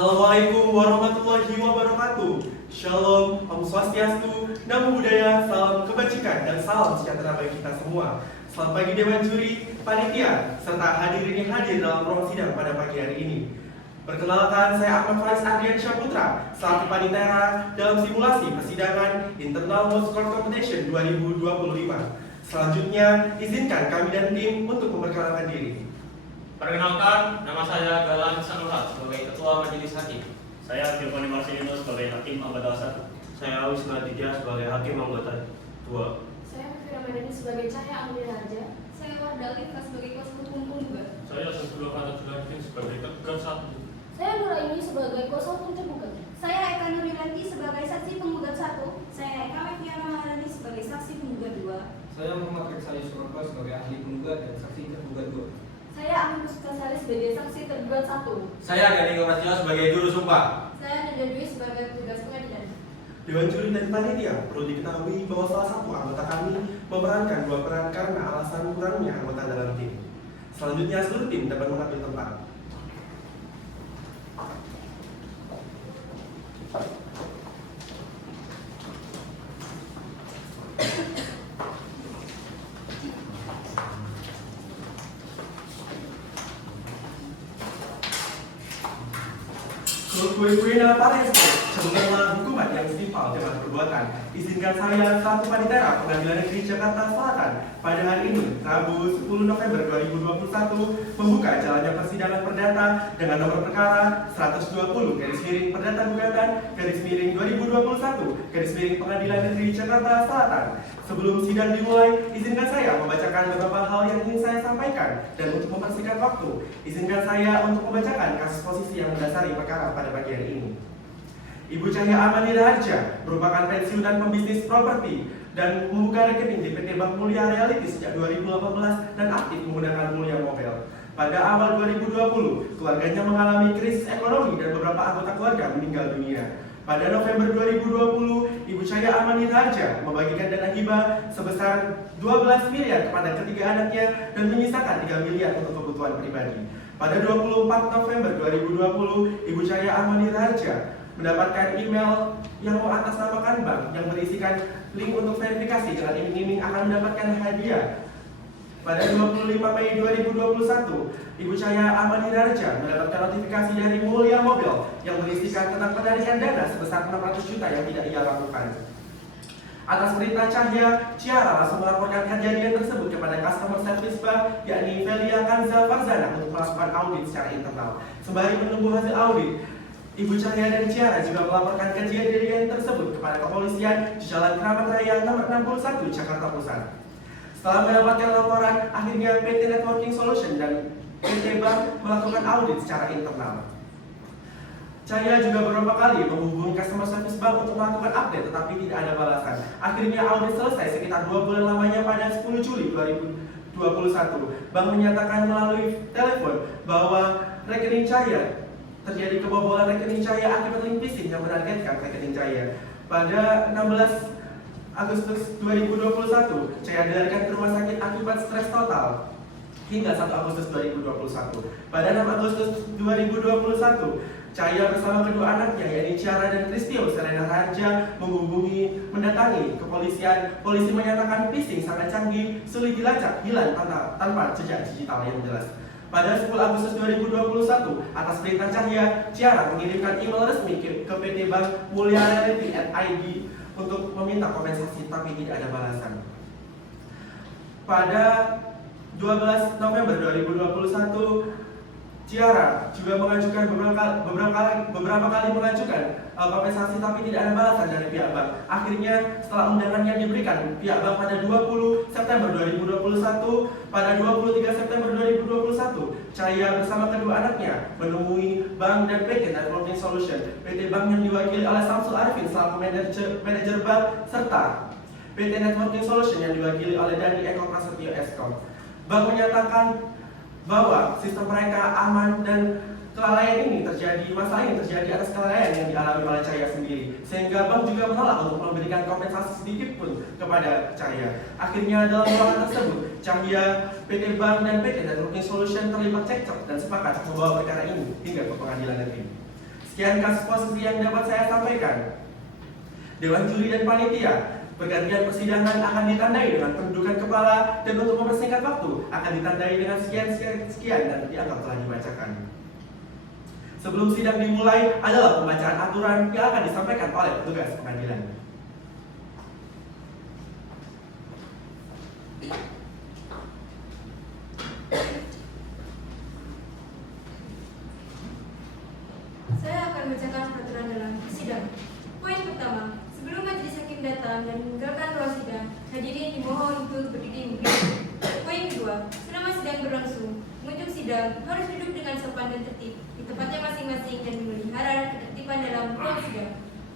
Assalamualaikum warahmatullahi wabarakatuh. Shalom, Om Swastiastu, Namo Buddhaya, salam kebajikan dan salam sejahtera bagi kita semua. Selamat pagi Dewan Juri, Panitia, serta hadirin yang hadir dalam ruang sidang pada pagi hari ini. Perkenalkan, saya Ahmad Faris Ardian Syahputra, selaku Panitera dalam simulasi persidangan Internal Most Court Competition 2025. Selanjutnya, izinkan kami dan tim untuk memperkenalkan diri. Perkenalkan, nama saya Galan Sanuhat sebagai Ketua Majelis Hakim. Saya Giovanni Marcelino sebagai Hakim Anggota 1. Saya Wisma Aditya sebagai Hakim Anggota 2. Saya Mufira Madani sebagai Cahaya Amelia Raja. Saya Wardah Alifah sebagai kuasa hukum penggugat. Saya Sasuluh Kata Julatin sebagai Ketua 1. Saya Nuraini sebagai kuasa hukum tergugat. Saya Eka Nurilanti sebagai saksi penggugat 1. Saya Eka Mefiana Maharani sebagai saksi penggugat 2. Saya Muhammad Reksali Suroto sebagai ahli penggugat dan saksi tergugat 2. Saya Amin Mustasari sebagai saksi tergugat 1. Saya Gani Komasio sebagai juru sumpah. Saya Nadia Dwi sebagai petugas pengadilan. Dewan Juri dan Panitia, perlu diketahui bahwa salah satu anggota kami memerankan dua peran karena alasan kurangnya anggota dalam tim. Selanjutnya, seluruh tim dapat mengambil tempat. Kue-kue Paresto, sebenarnya hukuman yang setimpal dengan perbuatan. Izinkan saya selaku Panitera Pengadilan Negeri Jakarta Selatan pada hari ini, Rabu 10 November 2021, membuka jalannya persidangan perdata dengan nomor perkara 120 perdata gugatan /2021 Pengadilan Negeri Jakarta Selatan. Sebelum sidang dimulai, izinkan saya membacakan beberapa hal yang ingin saya sampaikan, dan untuk mempersingkat waktu, izinkan saya untuk membacakan kasus posisi yang mendasari perkara pada pagi hari ini. Ibu Cahya Amani Raharja merupakan pensiunan pembisnis properti dan membuka rekening di PT Bank Mulia Realty sejak 2018 dan aktif menggunakan Mulia Mobile. Pada awal 2020, keluarganya mengalami krisis ekonomi dan beberapa anggota keluarga meninggal dunia. Pada November 2020, Ibu Cahya Amani Raharja membagikan dana hibah sebesar 12 miliar kepada ketiga anaknya dan menyisakan 3 miliar untuk kebutuhan pribadi. Pada 24 November 2020, Ibu Cahya Amani Raharja mendapatkan email yang mengatasnamakan bank yang berisikan link untuk verifikasi dengan iming-iming akan mendapatkan hadiah. Pada 25 Mei 2021, Ibu Cahya Amani Raharja mendapatkan notifikasi dari Mulia Mobile yang berisikan tentang penarikan dana sebesar 600 juta yang tidak ia lakukan. Atas perintah Cahya, Ciara langsung melaporkan kejadian tersebut kepada customer service bank, yakni Velia Kanza Farzana, untuk melakukan audit secara internal. Sembari menunggu hasil audit, Ibu Cahya dan Ciara juga melaporkan kejadian tersebut kepada kepolisian di Jalan Keramat Raya nomor 61, Jakarta Pusat. Setelah mendapatkan laporan, akhirnya PT Networking Solution dan PT Bank melakukan audit secara internal. Cahya juga beberapa kali menghubungi customer service bank untuk melakukan update, tetapi tidak ada balasan. Akhirnya audit selesai sekitar 2 bulan lamanya pada 10 Juli 2021. Bank menyatakan melalui telepon bahwa rekening Cahya terjadi kebobolan rekening Cahya akibat link phishing yang menargetkan rekening Cahya. Pada 16 Agustus 2021, Cahya dilarikan ke rumah sakit akibat stres total hingga 1 Agustus 2021. Pada 6 Agustus 2021, Cahya bersama kedua anaknya, yakni Ciara dan Kristio Serena Raharja, mendatangi kepolisian. Polisi menyatakan phishing sangat canggih, sulit dilacak, hilang tanpa jejak digital yang jelas. Pada 10 Agustus 2021, atas perintah Cahya, Ciara mengirimkan email resmi ke PT Bank Mulia Realty @id untuk meminta kompensasi, tapi tidak ada balasan. Pada 12 November 2021, Ciara juga mengajukan beberapa kali mengajukan kompensasi, tapi tidak ada balasan dari pihak bank. Akhirnya setelah undangannya diberikan pihak bank pada 20 September 2021, pada 23 September 2021, Cahya bersama kedua anaknya menemui bank dan PT Networking Solution. PT Bank yang diwakili oleh Samsul Arifin selaku manajer bank, serta PT Networking Solution yang diwakili oleh Dani Eko Prasetyo Eskom. Bank menyatakan bahwa sistem mereka aman dan kelalaian ini terjadi, masalah ini terjadi atas kelalaian yang dialami oleh Cahya sendiri, sehingga bank juga menolak untuk memberikan kompensasi sedikit pun kepada Cahya. Akhirnya dalam ruangan tersebut, Cahya, PT Bank dan PT Networking Solution terlibat cekcok dan sepakat membawa perkara ini hingga ke pengadilan negeri. Sekian kasus posisi yang dapat saya sampaikan. Dewan juri dan panitia, pergantian persidangan akan ditandai dengan pendudukan kepala dan untuk mempersingkat waktu akan ditandai dengan sekian dan dianggap telah dibacakan. Sebelum sidang dimulai adalah pembacaan aturan yang akan disampaikan oleh petugas pengadilan. Saya akan bacakan peraturan dalam sidang. Poin pertama, sebelum majelis hakim datang dan meninggalkan ruang sidang, hadirin dimohon untuk berdiri menghadap. Poin kedua, selama sidang berlangsung, pengunjung sidang harus duduk dengan sopan dan tertib di tempatnya masing-masing dan memelihara ketertiban dalam ruang sidang.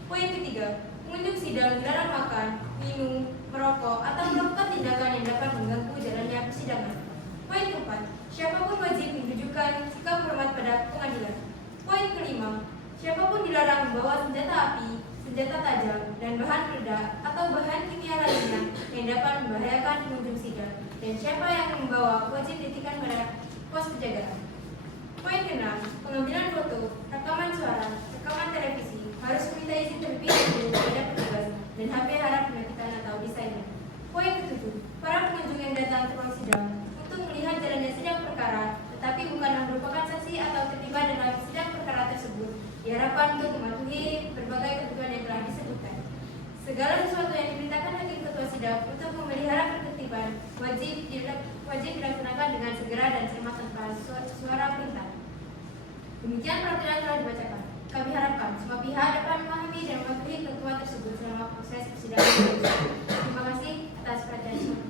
Poin ketiga, pengunjung sidang dilarang makan, minum, merokok, atau melakukan tindakan yang dapat mengganggu jalannya persidangan. Poin keempat, siapapun wajib menunjukkan sikap hormat pada pengadilan. Poin kelima, siapapun dilarang membawa senjata api, senjata tajam, dan bahan peledak atau bahan kimia lainnya yang dapat membahayakan pengunjung sidang. Dan siapa yang membawa wajib dihentikan pada pos penjagaan. Poin keenam, pengambilan foto, rekaman suara, rekaman televisi harus meminta izin terlebih dahulu kepada petugas dan HP harap dimatikan atau di-silent. Poin ketujuh, para pengunjung yang datang ke ruang sidang untuk melihat jalannya sidang perkara, tetapi bukanlah merupakan saksi atau terlibat dalam sidang perkara tersebut, diharapkan untuk mematuhi berbagai ketentuan yang telah disebutkan. Segala sesuatu yang diperintahkan hakim ketua sidang untuk memelihara ketertiban wajib dilaksanakan dengan segera dan cermat tanpa suara perintah. Demikian peraturan telah dibacakan. Kami harapkan semua pihak dapat memahami dan mematuhi ketentuan tersebut selama proses persidangan. Terima kasih atas perhatian.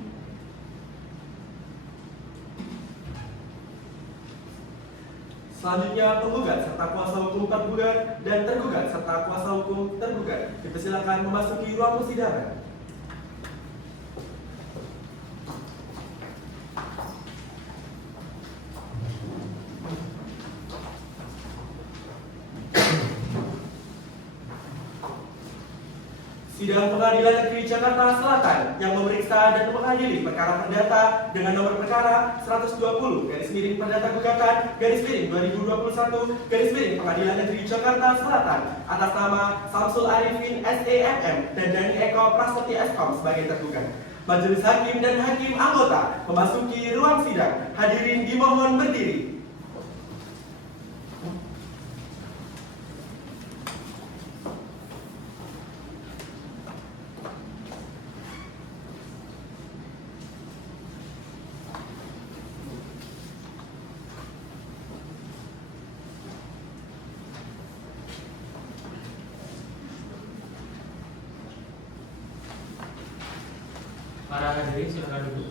Selanjutnya penggugat serta kuasa hukum tergugat dan tergugat serta kuasa hukum tergugat dipersilakan memasuki ruang persidangan. Sidang Pengadilan Negeri Jakarta Selatan yang memeriksa dan mengadili perkara perdata dengan nomor perkara 120/Perdata Gugatan /2021 Pengadilan Negeri Jakarta Selatan atas nama Samsul Arifin SEMM dan Dani Eko Prasetya Eskom sebagai tergugat. Majelis hakim dan hakim anggota memasuki ruang sidang. Hadirin dimohon berdiri. Para hadirin silakan duduk.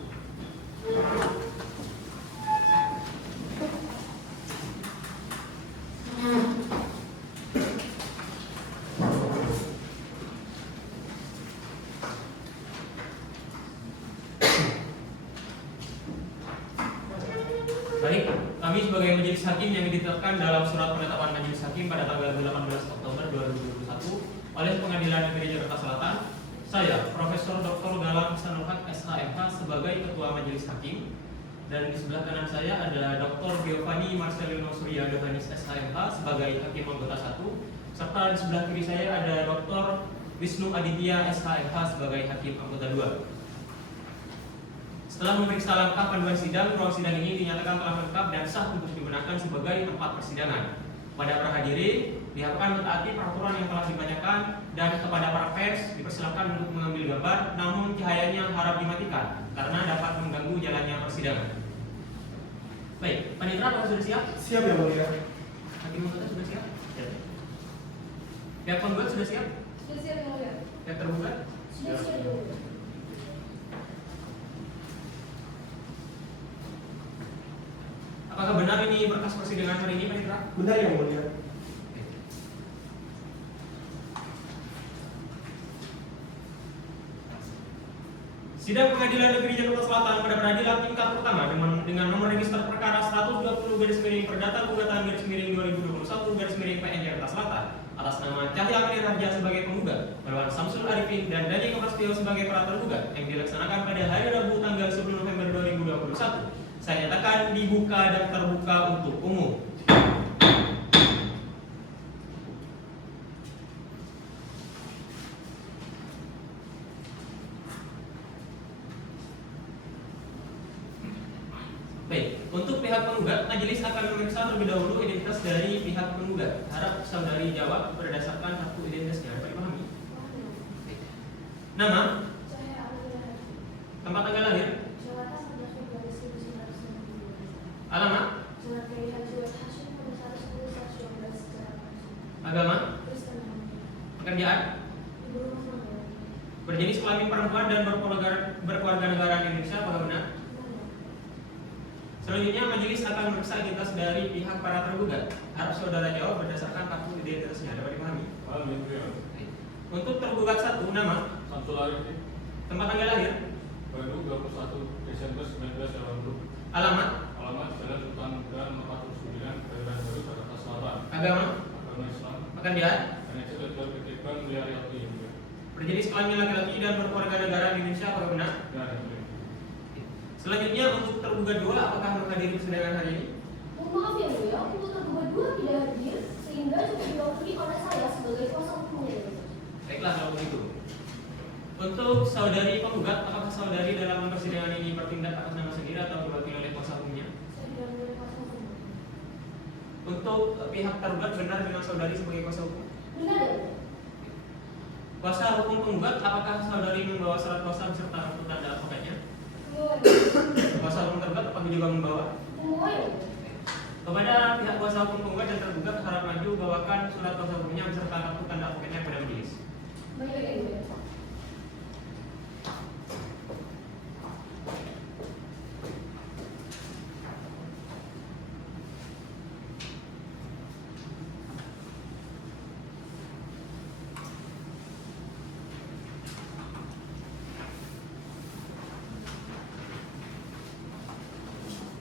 Baik, kami sebagai majelis hakim yang ditetapkan dalam surat penetapan majelis hakim pada tanggal 18 Oktober 2021 oleh Pengadilan Negeri Jakarta Selatan, saya, Profesor Dr. Galang Ihsanul Haq SHMH sebagai Ketua Majelis Hakim, dan di sebelah kanan saya ada Dr. Giovanni Marcelino Surya Yohanis SHMH sebagai Hakim Anggota 1, serta di sebelah kiri saya ada Dr. Wisnu Aditya SHMH sebagai Hakim Anggota 2. Setelah memeriksa lengkap panduan sidang, ruang sidang ini dinyatakan telah lengkap dan sah untuk digunakan sebagai tempat persidangan. Pada para hadirin, diharapkan mentaati peraturan yang telah dibacakan, dan kepada para pers dipersilakan untuk mengambil gambar, namun cahayanya harap dimatikan karena dapat mengganggu jalannya persidangan. Baik, panitera apakah sudah siap? Siap ya mulia. Hakim anggota sudah siap? Ya. Pihak penggugat sudah siap? Sudah siap yang mulia. Pihak tergugat? Sudah siap yang mulia. Apakah benar ini berkas persidangan hari ini, panitera? Benar yang mulia. Sidang Pengadilan Negeri Jakarta Selatan pada peradilan tingkat pertama dengan nomor register perkara 120/Perdata Gugatan /2021/PN Jakarta Selatan atas nama Cahya Raja sebagai penggugat, melawan Samsul Arifin dan Dani Prasetyo sebagai para tergugat yang dilaksanakan pada hari Rabu tanggal 10 November 2021. Saya nyatakan dibuka dan terbuka untuk umum. pihak penggugat, majelis akan memeriksa terlebih dahulu identitas dari pihak penggugat. Harap saudari jawab berdasarkan kartu identitasnya. Dapat dipahami? Nama, Saya Aurora. tempat tanggal lahir, Jakarta 11 Februari 1992. alamat, Jalan Kiai Haji Wahid Hashim pada 110/12 secara langsung. agama, Kristen Muhammad. pekerjaan, Ibu rumah tangga. berjenis kelamin perempuan dan berkeluarga negara Indonesia. Apakah benar? Benar. Selanjutnya majelis akan memeriksa identitas dari pihak para tergugat. Harap saudara jawab berdasarkan kartu identitasnya. Dapat dipahami? Untuk tergugat 1, nama, Samsul Arifin, tempat tanggal lahir, Bandung 21 Desember 1980. alamat, Alamat Jalan Sultan Muda nomor 49, Kedaerahan Baru, Jakarta Selatan. agama, Agama Islam. pekerjaan, Manajer Ketua PT Bank Mulia Realty Indonesia. berjenis kelamin laki-laki dan berkeluarga negara Indonesia. Apakah benar? Dan itu. Selanjutnya untuk tergugat 2, apakah menghadiri persidangan hari ini? Mohon maaf ya Mulia, untuk tergugat 2 tidak hadir sehingga cukup diwakili oleh saya sebagai kuasa hukumnya. Baiklah kalau begitu. Untuk saudari penggugat, apakah saudari dalam persidangan ini bertindak atas nama sendiri atau diwakili oleh kuasa hukumnya? Saya tidak boleh kuasa hukum. Untuk pihak tergugat benar dengan saudari sebagai kuasa hukum? Benar ya Mulia? Kuasa hukum penggugat, apakah saudari membawa surat kuasa beserta kartu tanda advokatnya? Semua ya. Kuasa hukum tergugat apakah juga membawa? Semua ya Mulia? Kepada pihak kuasa hukum penggugat dan tergugat harap maju bawakan surat kuasa hukumnya beserta kartu tanda advokatnya kepada majelis. Baik ya Mulia.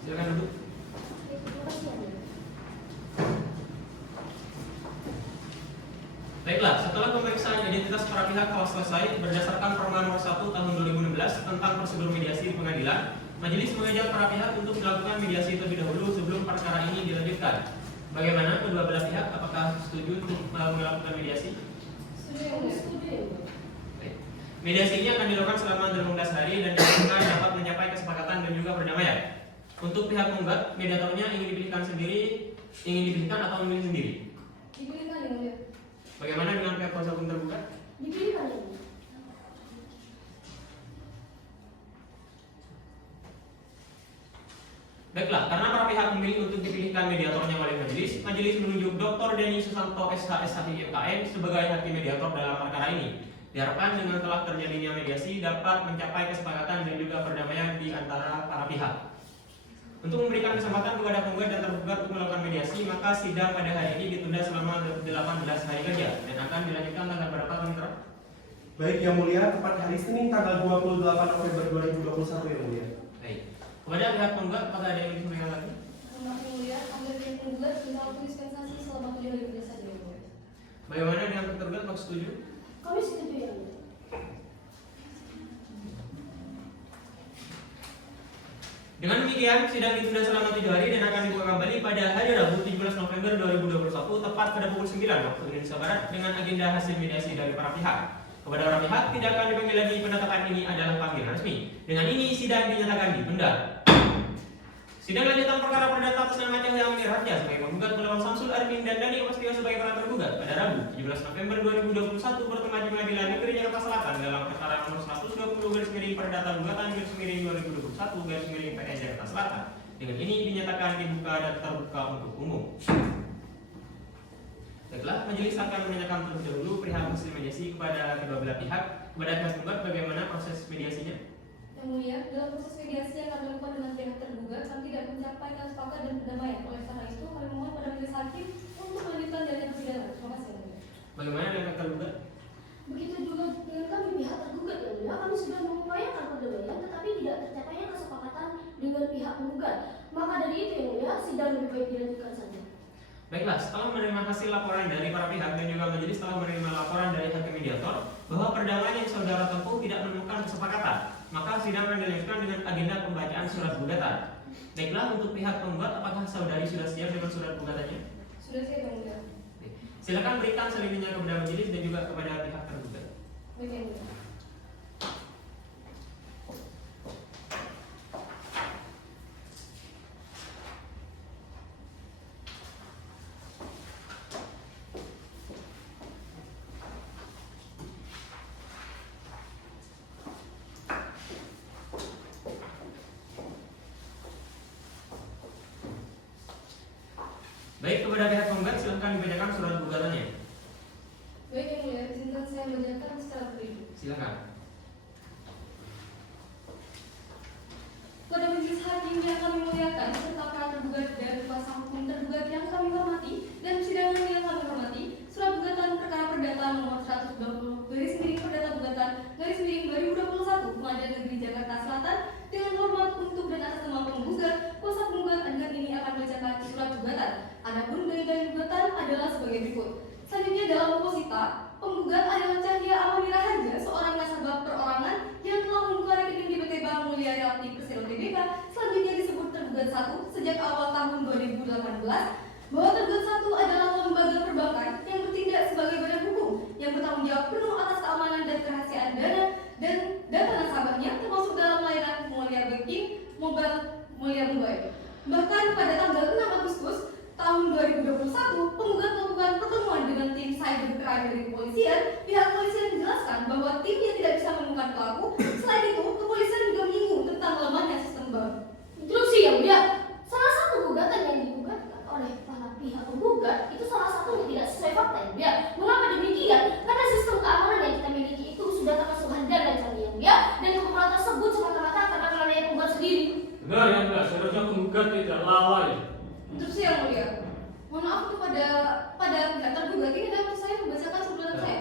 Silakan duduk. Terima kasih ya Mulia. Baiklah, setelah pemeriksaan identitas para pihak telah selesai berdasarkan Perma Nomor 1 Tahun 2016 tentang prosedur mediasi di pengadilan, majelis mengajak para pihak untuk melakukan mediasi terlebih dahulu sebelum perkara ini dilanjutkan. Bagaimana kedua belah pihak? Apakah setuju untuk melakukan mediasi? Setuju ya Mulia? Setuju ya Mulia? Baik. Mediasi ini akan dilakukan selama 18 hari dan diharapkan dapat mencapai kesepakatan dan juga perdamaian. Untuk pihak penggugat, mediatornya ingin dipilihkan atau memilih sendiri. Dipilihkan ya Mulia? Bagaimana dengan pihak kuasa hukum tergugat? Dipilihkan ya Mulia? Baiklah, karena para pihak memilih untuk dipilihkan mediatornya oleh majelis, majelis menunjuk Dr. Denny Susanto SH/SHI MKM sebagai hakim mediator dalam perkara ini. Diharapkan dengan telah terjadinya mediasi dapat mencapai kesepakatan dan juga perdamaian di antara para pihak. Untuk memberikan kesempatan kepada penggugat dan tergugat untuk melakukan mediasi, maka sidang pada hari ini ditunda selama 18 hari kerja dan akan dilanjutkan tanggal berapa, Mitra? Baik Yang Mulia, tepat hari Senin tanggal 28 November 2021 Yang Mulia. Baik. Kepada pihak penggugat, apakah ada yang ingin disampaikan lagi? Mohon maaf ya Mulia, ambil pihak penggugat minta waktu dispensasi selama 7 hari kerja saja ya Mulia. Bagaimana dengan pihak tergugat? Apakah setuju? Kami setuju ya Mulia. Dengan demikian, sidang ditunda selama 7 hari dan akan dibuka kembali pada hari Rabu 17 November 2021 tepat pada pukul 9 waktu Indonesia Barat dengan agenda hasil mediasi dari para pihak. Kepada para pihak tidak akan dipanggil lagi, penetapan ini adalah panggilan resmi. Dengan ini sidang dinyatakan ditunda. Sidang lanjutan perkara perdata atas nama Cahya Amir Raja sebagai penggugat melawan Samsul Arifin dan Dani Prasetyo sebagai para tergugat pada Rabu 17 November 2021 bertemu di Pengadilan Negeri Jakarta Selatan dalam perkara nomor 120 perdata gugatan 2021 PN Jakarta Selatan. Dengan ini dinyatakan dibuka dan terbuka untuk umum. Baiklah, majelis akan menanyakan terlebih dahulu perihal hasil mediasi kepada kedua belah pihak. Kepada pihak penggugat, bagaimana proses mediasinya? Yang Mulia, dalam proses mediasi yang kami lakukan dengan pihak tergugat, kami tidak mencapai kesepakatan dan perdamaian. Oleh karena itu, kami mohon pada majelis hakim untuk melanjutkan jalannya persidangan. Terima kasih Yang Mulia. Bagaimana dengan pihak tergugat? Begitu juga dengan kami pihak tergugat Yang Mulia, kami sudah mengupayakan perdamaian, tetapi tidak tercapainya kesepakatan dengan pihak penggugat. Maka dari itu Yang Mulia, sidang lebih baik dilanjutkan saja. Baiklah, setelah menerima hasil laporan dari para pihak dan juga majelis telah menerima laporan dari hakim mediator bahwa perdamaian yang saudara tempuh tidak menemukan kesepakatan, maka sidang akan dilanjutkan dengan agenda pembacaan surat gugatan. Baiklah, untuk pihak penggugat, apakah saudari sudah siap dengan surat gugatannya? Sudah siap Yang Mulia. Silakan berikan selimutnya kepada majelis dan juga kepada pihak tergugat. Baik Yang Mulia. kepada pihak penggugat silakan dibacakan surat gugatannya. Baik yang mulia, izinkan saya membacakan secara beribu. Silakan. Pada majelis hakim yang kami muliakan, serta para tergugat dan kuasa hukum tergugat yang kami hormati, dan persidangan yang kami hormati, surat gugatan perkara perdata nomor 120 perdata gugatan 2021 Pengadilan Negeri Jakarta Selatan dengan hormat untuk dan atas nama penggugat, kuasa penggugat adegan ini akan membacakan surat gugatan. Adapun dalil gugatan adalah sebagai berikut. Selanjutnya dalam posita, penggugat adalah Cahya Amani Raharja, seorang nasabah perorangan yang telah membuka rekening di PT Bank Mulia Realty Persero Tbk. Selanjutnya disebut tergugat 1 sejak awal tahun 2018 bahwa tergugat 1 adalah lembaga perbankan yang bertindak sebagai badan hukum yang bertanggung jawab penuh atas keamanan dan kerahasiaan dana dan data nasabahnya, termasuk dalam layanan Mulia Banking Mobile Mulia Mobile. Bahkan pada tanggal 6 Agustus tahun 2021, penggugat melakukan pertemuan dengan tim cybercrime dari kepolisian. Pihak kepolisian menjelaskan bahwa timnya tidak bisa menemukan pelaku. Selain itu, kepolisian juga menyinggung tentang lemahnya sistem bank. Interupsi yang mulia, salah satu gugatan yang digugatkan oleh para pihak penggugat itu salah satu yang tidak sesuai fakta yang mulia. Mengapa demikian? Karena sistem keamanan yang kita miliki itu sudah termasuk handal dan canggih yang mulia, dan kekurangan tersebut semata-mata karena kelalaian penggugat sendiri. Benar yang enggak, seharusnya penggugat tidak lalai. Interupsi yang mulia. Mohon maaf kepada pihak tergugat, ini dapat saya membacakan surat saya.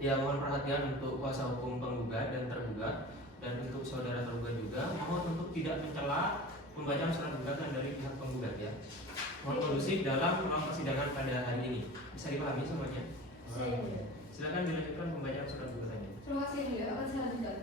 Ya, mohon perhatian untuk kuasa hukum penggugat dan tergugat, dan untuk saudara tergugat juga mohon untuk tidak mencela pembacaan surat gugatan dari pihak penggugat ya. Mohon kondusif dalam persidangan pada hari ini. Bisa dipahami semuanya? Silakan dilanjutkan pembacaan surat gugatannya. Terima kasih yang mulia, akan saya lanjutkan.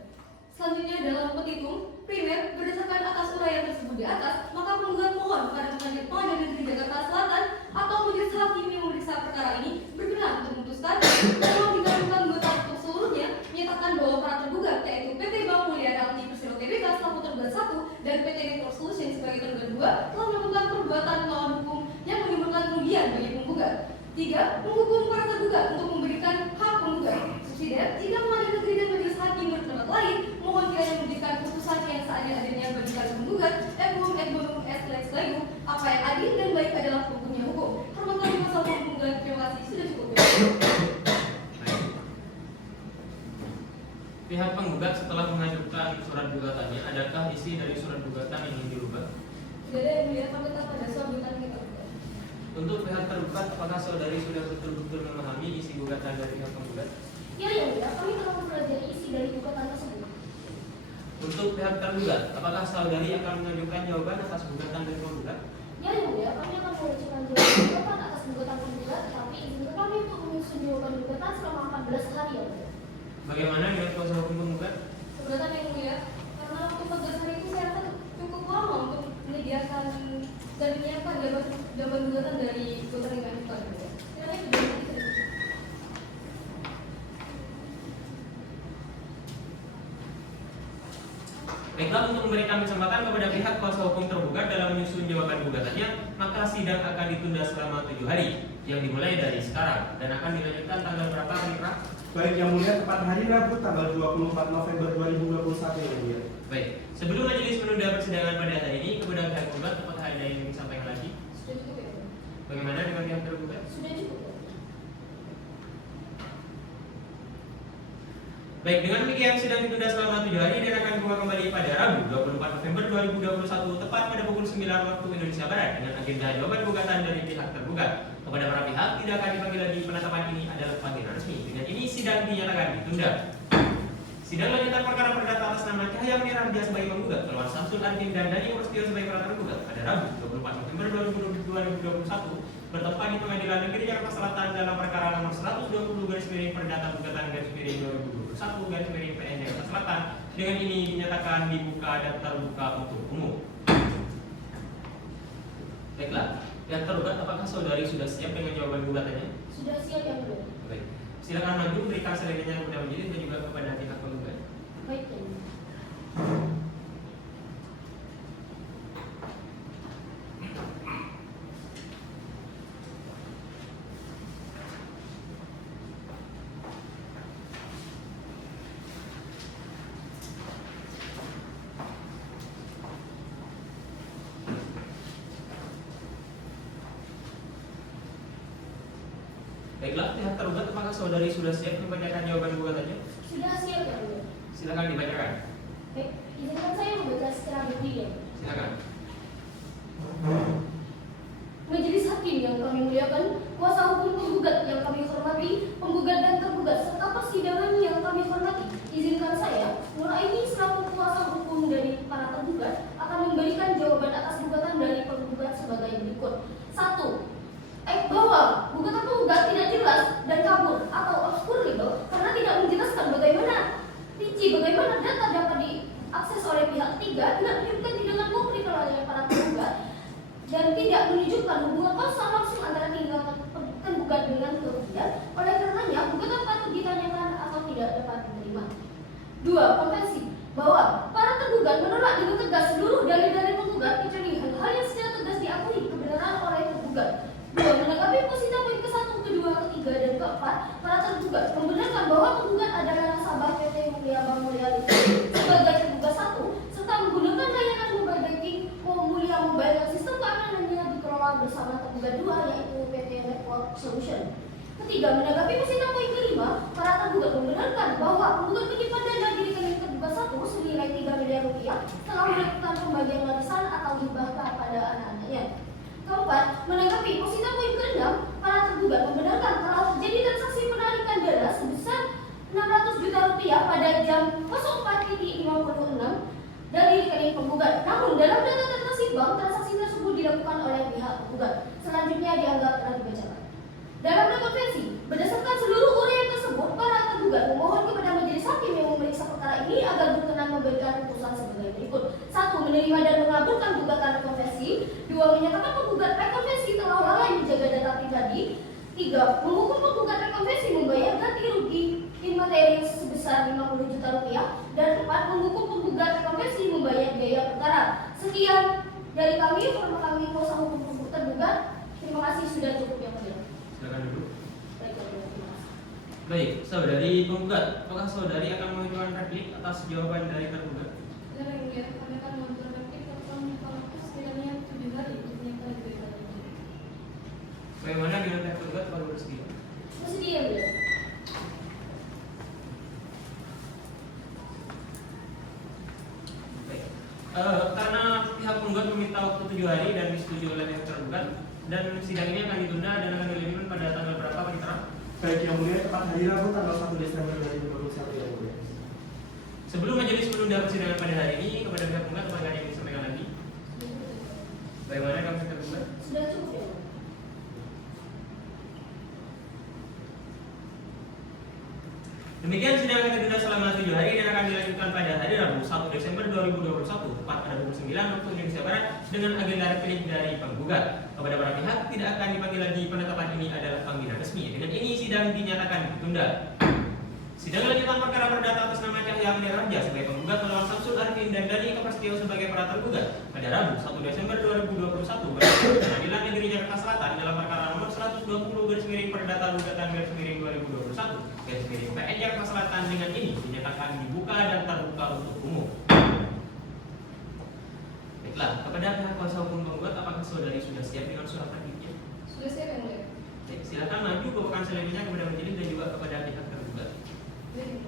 Selanjutnya dalam petitum primer berdasarkan atas uraian tersebut di atas, maka penggugat mohon kepada Pengadilan Negeri Jakarta Selatan atau majelis hakim yang memeriksa perkara ini berkenan untuk memutuskan bahwa digabungkan gugatan untuk seluruhnya menyatakan bahwa para tergugat yaitu PT Bank Mulia Realty Persero Tbk selaku tergugat 1 dan PT Network Solution sebagai tergugat 2 telah melakukan perbuatan melawan hukum yang menimbulkan kerugian bagi penggugat. 3. Menghukum para tergugat untuk memberikan hak penggugat. Subsidiar, jika Pengadilan Negeri dan majelis hakim berpendapat lain, mohon kiranya memberikan putusan yang seadil-adilnya bagi para penggugat. Apa yang adil dan baik adalah hukumnya hukum. Hormat kami kuasa hukum penggugat. Terima kasih, sudah cukup. Pihak penggugat setelah mengajukan surat gugatannya, adakah isi dari surat gugatan yang ingin dirubah? Tidak ada yang mulia, kami tetap pada surat gugatan kita. Untuk pihak tergugat, apakah saudari sudah betul-betul memahami isi gugatan dari pihak penggugat? Ya yang mulia, kami telah mempelajari isi dari gugatan tersebut. Untuk pihak tergugat, apakah saudari akan mengajukan jawaban atas gugatan dari penggugat? Ya yang mulia, kami akan mengajukan jawaban gugatan atas gugatan penggugat, tetapi izinkan kami untuk menyusun jawaban gugatan selama 14 hari yang mulia. Bagaimana dengan kuasa hukum penggugat? Gugatan yang mulia, karena waktu 14 hari itu saya rasa cukup lama untuk menyediakan dan menyiapkan jawaban gugatan dari gugatan yang kami bukan. Kiranya itu dari tadi sudah cukup. Baiklah, untuk memberikan kesempatan kepada pihak kuasa hukum tergugat dalam menyusun jawaban gugatannya, maka sidang akan ditunda selama 7 hari, yang dimulai dari sekarang dan akan dilanjutkan tanggal berapa, Pak? Baik yang mulia, tepat hari Rabu tanggal 24 November 2021 yang mulia. Baik, sebelum majelis menunda persidangan pada hari ini, kepada pihak tergugat, apakah ada yang ingin disampaikan lagi? Sudah cukup ya. Bagaimana dengan pihak tergugat? Sudah cukup. Baik, dengan demikian sidang ditunda selama 7 hari dan akan dibuka kembali pada Rabu 24 November 2021 tepat pada pukul 9 waktu Indonesia Barat dengan agenda jawaban gugatan dari pihak tergugat. Kepada para pihak tidak akan dipanggil lagi, penetapan ini adalah panggilan resmi. Dengan ini sidang dinyatakan ditunda. Sidang lanjutan perkara perdata atas nama Cahya Amani Raharja sebagai penggugat melawan Samsul Arifin dan Dani Prasetyo sebagai para tergugat pada Rabu 24 November 2021 bertempat di Pengadilan Negeri Jakarta Selatan dalam perkara nomor 120 perdata gugatan (2021) PN Jakarta Selatan. Dengan ini dinyatakan dibuka dan terbuka untuk umum. Baiklah, yang tergugat, apakah saudari sudah siap dengan jawaban gugatannya? Sudah siap yang mulia. Baik, silakan maju berikan selanjutnya kepada majelis dan juga kepada pihak penggugat. Baik yang mulia. Baiklah, pihak tergugat, apakah saudari sudah siap membacakan jawaban gugatannya? Sudah siap ya mulia. Silakan dibacakan. Baik, izinkan saya membaca secara bertiga. Silakan. Majelis hakim yang kami muliakan, kuasa hukum penggugat yang kami hormati, penggugat dan tergugat serta persidangan yang kami hormati. Izinkan saya, Nuraini selaku kuasa hukum dari para tergugat akan memberikan jawaban atas gugatan dari penggugat sebagai berikut. 1. Bahwa gugatan penggugat tidak jelas dan kabur atau obscure legal karena tidak menjelaskan bagaimana data dapat diakses oleh pihak ketiga, tidak menunjukkan tindakan konkret oleh para penggugat, dan tidak menunjukkan hubungan kausal langsung antara tindakan penggugat dengan kerugian. Oleh karenanya, gugatan patut ditanyakan atau tidak dapat diterima. 2. Konvensi bahwa para tergugat menolak dengan tegas seluruh dalil-dalil penggugat kecuali hal-hal yang secara tegas diakui kebenaran oleh tergugat. 2. Menanggapi posisi poin ke-1, ke-2, ke-3, dan ke-4, para tergugat membenarkan bahwa penggugat adalah nasabah PT Mulia Bank Mulia sebagai tergugat 1, serta menggunakan layanan mobile banking Mulia Mobile dan sistem keamanannya dikelola bersama tergugat 2, yaitu PT Network Solution. Ketiga, menanggapi posisi poin ke-5, para tergugat membenarkan bahwa penggugat menyimpan dana di rekening tergugat 1 senilai 3 miliar rupiah setelah melakukan pembagian warisan atau hibah kepada anak-anaknya. Keempat, menanggapi posisi poin ke-6, para tergugat membenarkan telah terjadi transaksi penarikan dana sebesar 600 juta rupiah pada jam 04.56 dari rekening penggugat. Namun dalam data transaksi bank, transaksi tersebut dilakukan oleh pihak penggugat. Selanjutnya dianggap telah dibacakan. Dalam rekonvensi, berdasarkan seluruh uraian tersebut, para tergugat memohon kepada majelis hakim yang memeriksa perkara ini agar berkenan memberikan putusan sebagai berikut. 1. Menerima dan mengabulkan gugatan rekonvensi. 2. Menyatakan penggugat rekonvensi telah lalai menjaga data pribadi. 3. Menghukum penggugat rekonvensi membayar ganti rugi imaterial sebesar 50 juta rupiah. Dan 4. Menghukum penggugat rekonvensi membayar biaya perkara. Sekian dari kami, formal kami kuasa hukum tergugat. Terima kasih sudah cukup yang mulia. Silakan dulu. Terima kasih. Baik, saudari penggugat, apakah saudari akan mengajukan replik atas jawaban dari tergugat? Benar yang mulia, kami akan mengajukan replik tentang waktu setidaknya 7 hari untuk menyiapkan gugatan ini. Bagaimana dengan pihak tergugat kalau bersedia? Bersedia mulia. Baik. Karena pihak penggugat meminta waktu 7 hari dan disetujui oleh pihak tergugat, dan sidang ini akan ditunda dan akan dilakukan pada tanggal berapa Pak Diterang? Baik yang mulia, tepat hari Rabu tanggal 1 Desember 2021 yang mulia. Sebelum majelis menunda persidangan pada hari ini, kepada pihak penggugat apakah ada yang disampaikan lagi? Bagaimana kami tergugat? Sudah cukup ya mulia. Demikian sidang akan ditunda selama 7 hari dan akan dilanjutkan pada hari Rabu 1 Desember 2021 tepat pada pukul 9 waktu Indonesia Barat dengan agenda replik dari penggugat. Kepada para pihak tidak akan dipanggil lagi, penetapan ini adalah panggilan resmi. Dengan ini sidang dinyatakan ditunda. Sidang lanjutan perkara perdata atas nama Cahya Amir Raja sebagai penggugat melawan Samsul Arifin dan Dani Keprasetyo sebagai para tergugat pada Rabu 1 Desember 2021 berlaku Pengadilan Negeri Jakarta Selatan dalam perkara nomor 120 perdata gugatan PN Jakarta Selatan dengan ini dinyatakan dibuka dan terbuka untuk umum. Baiklah, kepada pihak kuasa hukum penggugat, apakah saudari sudah siap dengan surat repliknya? Sudah siap yang mulia. Baik, silakan maju bawakan selanjutnya kepada majelis dan juga kepada pihak tergugat. Baik.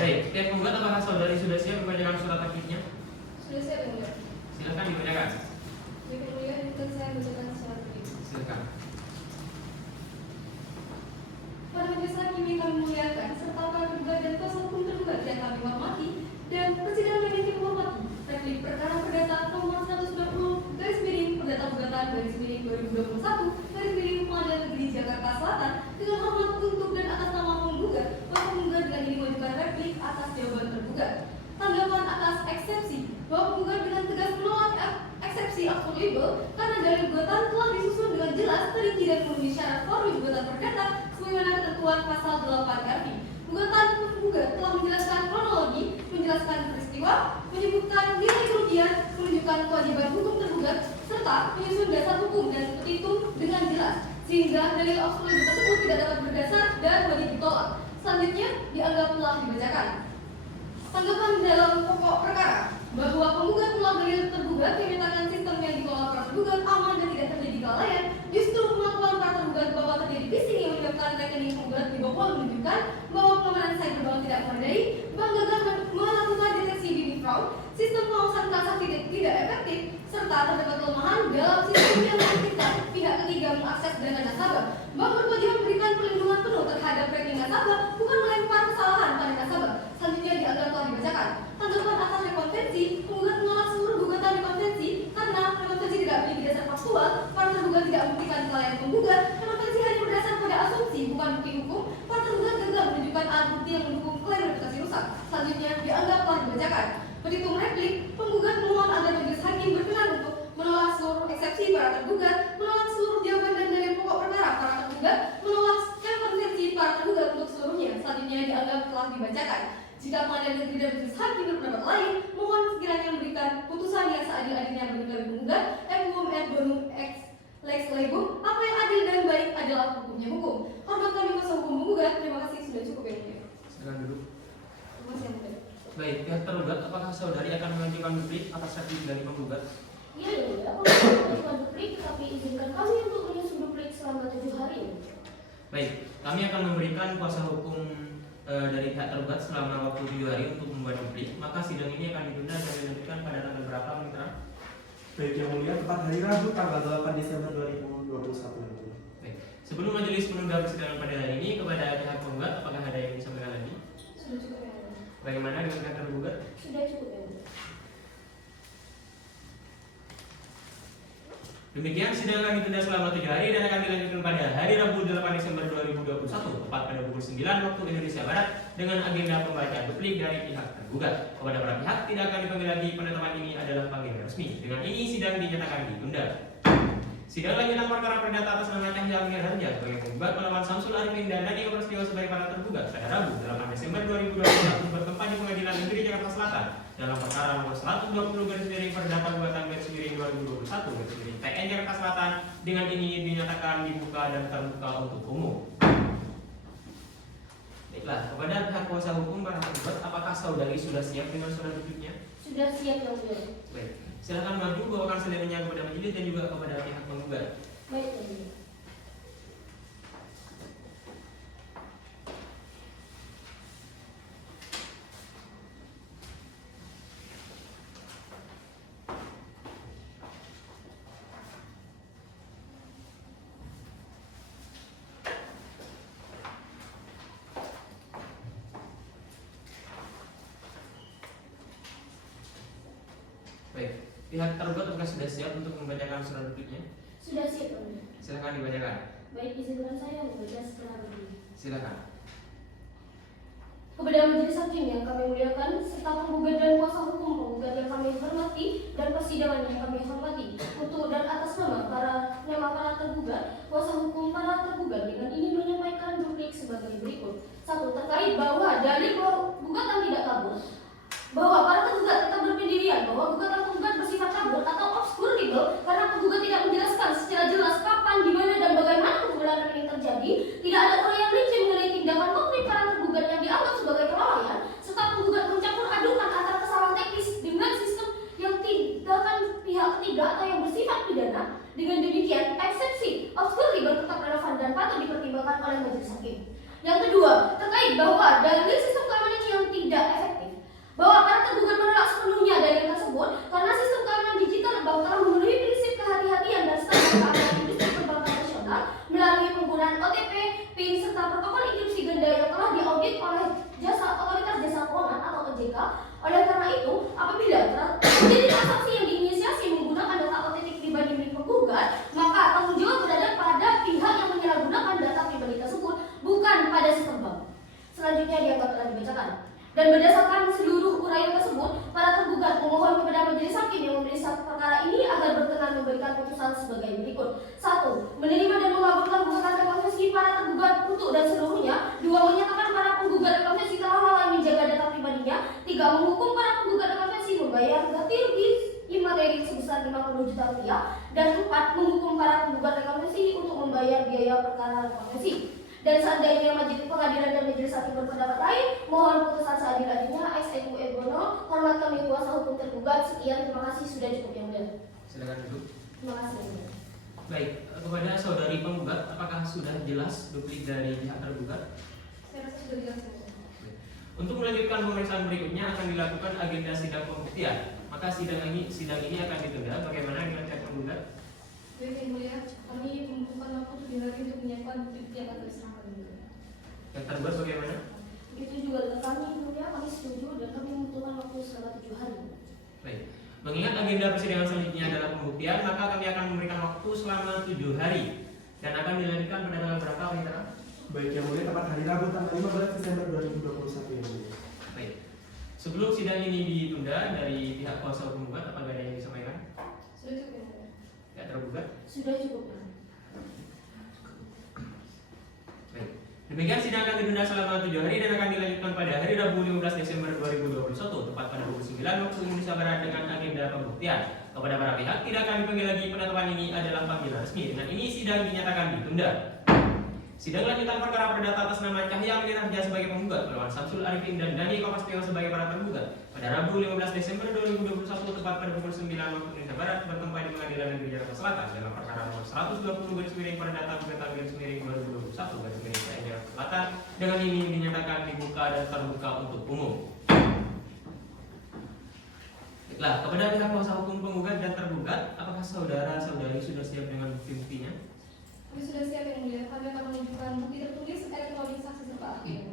Baik, eksepsi absurd libel karena dalil gugatan telah disusun dengan jelas, terinci dan memenuhi syarat formil gugatan perdata sebagaimana ketentuan pasal 8 RI. Gugatan penggugat telah menjelaskan kronologi, menjelaskan peristiwa, menyebutkan nilai kerugian, menunjukkan kewajiban hukum tergugat, serta menyusun dasar hukum dan petitum dengan jelas, sehingga dalil absurd libel tersebut tidak dapat berdasar dan wajib ditolak. Selanjutnya dianggap telah dibacakan. Tanggapan dalam pokok perkara bahwa penggugat menolak dalil tergugat yang menyatakan sistem yang dikelola para tergugat aman dan tidak terjadi kelalaian. Justru pengakuan para tergugat bahwa terjadi phishing yang menyebabkan rekening penggugat dibobol menunjukkan bahwa pengamanan cyberbank tidak memadai, bank gagal melakukan deteksi dini fraud, sistem pengawasan transaksi tidak efektif, serta terdapat kelemahan dalam sistem yang memungkinkan pihak ketiga mengakses dana nasabah. Bank berkewajiban memberikan perlindungan penuh terhadap rekening nasabah, bukan melempar kesalahan pada nasabah. Selanjutnya dianggap telah dibacakan. Tanggapan atas rekonvensi, penggugat menolak seluruh gugatan rekonvensi karena rekonvensi tidak memiliki dasar faktual, para tergugat tidak membuktikan kelalaian penggugat, rekonvensi hanya berdasar pada asumsi bukan bukti hukum, para tergugat gagal menunjukkan alat bukti yang mendukung klaim reputasi rusak. Selanjutnya dianggap telah dibacakan. Petitum replik, penggugat memohon agar majelis hakim berkenan untuk menolak seluruh eksepsi para tergugat, menolak seluruh jawaban dan dalil pokok perkara para tergugat, menolak rekonvensi para tergugat untuk seluruhnya. Selanjutnya dianggap telah dibacakan. Jika pengadilan negeri dan majelis hakim berpendapat lain, mohon sekiranya memberikan putusan yang seadil-adilnya bagi kami penggugat, equum et bonum ex lex legum, apa yang adil dan baik adalah hukumnya hukum. Hormat kami kuasa hukum penggugat, terima kasih sudah cukup ya mulia. Silakan duduk. Terima kasih yang mulia. Baik, pihak tergugat, apakah saudari akan mengajukan duplik atas saksi dari penggugat? Iya, aku akan mengajukan duplik, tapi izinkan kami untuk menyusun duplik selama 7 hari. Baik, kami akan memberikan kuasa hukum dari pihak tergugat selama waktu 7 hari untuk membuat duplik. Maka sidang ini akan ditunda dan dilanjutkan pada tanggal berapa, Mitra? Baik yang mulia, tepat hari Rabu tanggal 8 Desember 2021 nanti. Baik, sebelum majelis menunda persidangan pada hari ini, kepada pihak penggugat, apakah ada yang disampaikan lagi? Sudah cukup ya, mulia. Bagaimana dengan pihak tergugat? Sudah cukup ya, mulia. Demikian sidang akan ditunda selama 7 hari dan akan dilanjutkan pada hari Rabu 8 Desember 2021 tepat pada pukul 9 waktu Indonesia Barat dengan agenda pembacaan duplik dari pihak tergugat. Kepada para pihak tidak akan dipanggil lagi, penetapan ini adalah panggilan resmi. Dengan ini sidang dinyatakan ditunda. Sidang lanjutan perkara perdata atas nama Cahya Mirharja sebagai penggugat melawan Samsul Arifin dan Dani Prasetyo sebagai para tergugat pada Rabu 8 Desember 2021 bertempat di Pengadilan Negeri Jakarta Selatan dalam perkara nomor 120 garis miring perdata gugatan garis miring 2021 garis miring PN Jakarta Selatan. Dengan ini dinyatakan dibuka dan terbuka untuk umum. Baiklah, kepada pihak kuasa hukum para tergugat, apakah saudari sudah siap dengan surat dupliknya? Sudah siap ya, mulia. Baik, silakan maju bawakan selenanya kepada majelis dan juga kepada pihak penggugat. Baik ya, mulia. Baik, pihak tergugat apakah sudah siap untuk membacakan surat dupliknya? Sudah siap ya, mulia. Silakan dibacakan. Baik, izinkan saya membaca secara begini. Silakan. Kepada majelis hakim yang kami muliakan, serta penggugat dan kuasa hukum penggugat yang kami hormati dan persidangan yang kami hormati, untuk dan atas nama para tergugat, kuasa hukum para tergugat dengan ini menyampaikan duplik sebagai berikut. 1. Terkait bahwa dalil gugatan tidak kabur, bahwa para tergugat tetap berpendirian bahwa gugatan penggugat bersifat kabur atau obskur legal karena penggugat tidak menjelaskan secara jelas kapan, di mana dan bagaimana penggunaan rekening terjadi, tidak ada uraian rinci mengenai tindakan konkret para tergugat yang dianggap sebagai kelalaian, serta penggugat mencampur adukan antara kesalahan teknis dengan sistem yang tindakan pihak ketiga atau yang bersifat pidana. Dengan demikian, eksepsi obskur legal tetap relevan dan patut dipertimbangkan oleh majelis hakim. Yang kedua, terkait bahwa dalil sistem keamanan yang tidak efektif, bahwa para tergugat menolak sepenuhnya dalil tersebut karena sistem keamanan digital bank telah memenuhi prinsip kehati-hatian dan standar keamanan industri perbankan nasional melalui penggunaan OTP, PIN serta protokol enkripsi ganda yang telah diaudit oleh Otoritas Jasa Keuangan atau OJK. Oleh karena itu, apabila terjadi transaksi yang diinisiasi menggunakan data OTP pribadi milik penggugat, maka tanggung jawab berada pada pihak yang menyalahgunakan data pribadi tersebut, bukan pada sistem bank. Selanjutnya dianggap telah dibacakan. Dan berdasarkan seluruh uraian tersebut, para tergugat memohon kepada majelis hakim yang juta rupiah. Dan 4. Menghukum para penggugat reklamasi untuk membayar biaya perkara reklamasi. Dan seandainya pengadilan dan majelis hakim berpendapat lain, mohon putusan seadil-adilnya. SNU Ebono, hormat kami kuasa hukum tergugat. Sekian, terima kasih, sudah cukup yang mulia. Silakan duduk. Terima kasih. Yang mulia. Baik, kepada saudari penggugat, apakah sudah jelas duplik dari pihak tergugat? Saya rasa sudah jelas. Untuk melanjutkan pemeriksaan berikutnya akan dilakukan agenda sidang pembuktian. Maka sidang ini akan ditunda. Bagaimana dengan pihak penggugat? Baik, yang mulia, kami membutuhkan waktu 7 hari untuk menyiapkan bukti yang akan diserahkan. Yang tergugat bagaimana? Begitu juga dengan kami, yang mulia, kami setuju dan kami membutuhkan waktu selama 7 hari. Baik. Mengingat agenda persidangan selanjutnya adalah pembuktian, maka kami akan memberikan waktu selama 7 hari dan akan dilanjutkan pada tanggal berapa, Mitra? Baik, yang mulia, tepat hari Rabu tanggal 15 Desember 2021 yang mulia. Baik. Sebelum sidang ini ditunda dari pihak kuasa hukum penggugat, apakah ada yang disampaikan? Sudah cukup, yang mulia. Ya, tergugat. Sudah cukup. Baik. Demikian sidang akan ditunda selama 7 hari dan akan dilanjutkan pada hari Rabu 15 Desember 2021 tepat pada pukul 9 waktu Indonesia Barat dengan agenda pembuktian. Kepada para pihak tidak akan dipanggil lagi, penetapan ini adalah panggilan resmi. Dengan ini sidang dinyatakan ditunda. Sidang lanjutan perkara perdata atas nama Cahya Aminah Raja sebagai penggugat, melawan Samsul Arifin dan Dani Kopastio sebagai para tergugat pada Rabu 15 Desember 2021 tepat pada pukul 9 waktu Indonesia Barat bertempat di Pengadilan Negeri Jakarta Selatan dalam perkara nomor 120 perdata gugatan /2021 PN Jakarta Selatan. Dengan ini dinyatakan dibuka dan terbuka untuk umum. Baiklah, kepada pihak kuasa hukum penggugat dan tergugat, apakah saudara-saudari sudah siap dengan bukti-buktinya? Kami sudah siap, yang mulia. Kami akan menunjukkan bukti tertulis, elektronik, saksi serta ahli.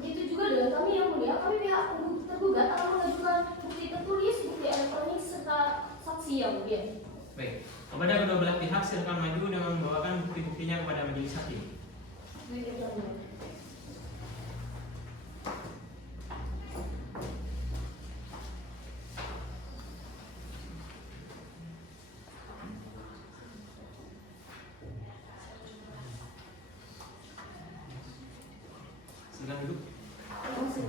Begitu juga dengan kami, yang mulia, kami pihak tergugat akan mengajukan bukti tertulis, bukti elektronik serta saksi yang mulia. Baik, kepada kedua belah pihak silakan maju dengan membawakan bukti-buktinya kepada majelis hakim. Baik, yang mulia. Silakan duduk. Terima kasih.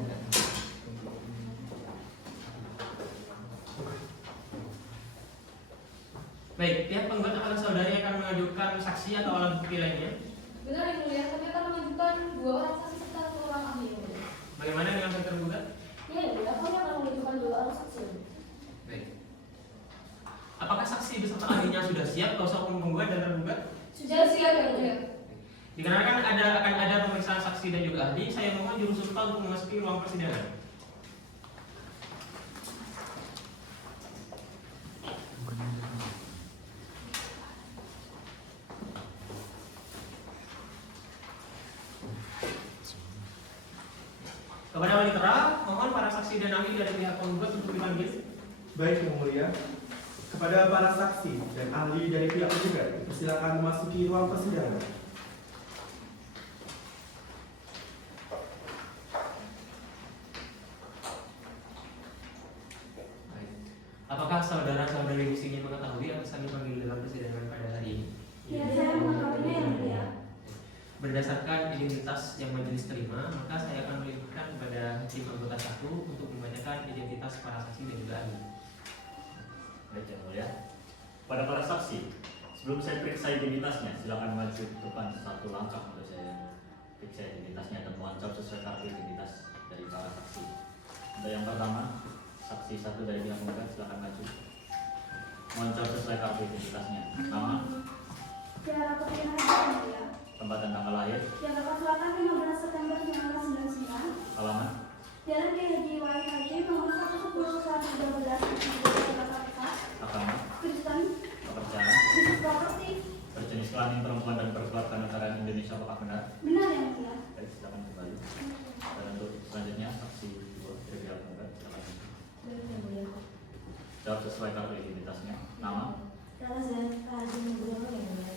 Baik, pihak penggugat apakah saudari akan mengajukan saksi atau alat bukti lainnya? Benar, yang mulia. Kami akan mengajukan 2 orang saksi serta 1 orang ahli, yang mulia. Bagaimana dengan pihak tergugat? Ya, yang mulia, kami akan mengajukan 2 orang saksi. Baik. Apakah saksi beserta ahlinya sudah siap kuasa hukum penggugat dan tergugat? Sudah siap, yang mulia. Dikarenakan akan ada pemeriksaan saksi dan juga ahli, saya mohon juru serta untuk memasuki ruang persidangan. Kepada wanita, mohon para saksi dan ahli dari pihak penggugat untuk dipanggil. Baik, yang mulia. Kepada para saksi dan ahli dari pihak penggugat, silakan memasuki ruang persidangan. Baik. Apakah saudara-saudari di sini mengetahui apa yang dipanggil dalam persidangan pada hari ini? Ya, saya mengetahuinya, yang mulia. Berdasarkan identitas yang majelis terima, maka saya akan melimpahkan kepada hakim anggota 1 untuk membacakan identitas para saksi dan juga ahli. Baik, yang mulia. Pada para saksi, sebelum saya periksa identitasnya, silakan maju ke depan 1 langkah untuk saya periksa identitasnya dan mengucap sesuai kartu identitas dari para saksi. Untuk yang pertama, saksi 1 dari pihak penggugat, silakan maju. Mengucap sesuai kartu identitasnya. Nama, Tiara Putri Raja, yang mulia. tempat dan tanggal lahir, Jakarta Selatan 15 September 1999. alamat, Jalan Kiai Haji Wahid Haji nomor 110/13 Jakarta Pusat. agama, Kristen, pekerjaan, bisnis properti. berjenis kelamin perempuan dan berkeluarga negaraan Indonesia, apakah benar? Benar, yang mulia. Baik, silakan kembali. Dan untuk selanjutnya saksi 2 dari pihak penggugat, silakan maju. Baik, yang mulia. Jawab sesuai kartu identitasnya. Nama, Rara Zahra Haji Nugroho, yang mulia.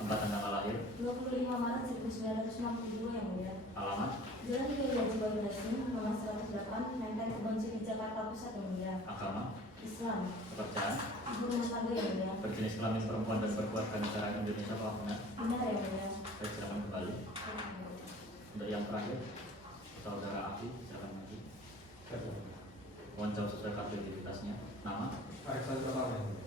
tempat dan tanggal lahir, 25 Maret 1962, yang mulia. alamat, Jalan Kiai Haji Wahid Haji nomor 108 Menteng Kebon Siri Jakarta Pusat, yang mulia. agama, Islam. pekerjaan, Ibu rumah tangga, yang mulia. berjenis kelamin perempuan dan berkeluarga negaraan Indonesia, apakah benar? Benar, yang mulia. Baik, silakan kembali. Untuk yang terakhir, saudara ahli, silakan maju. Mohon jawab sesuai kartu identitasnya. Nama, Alexander Pratama.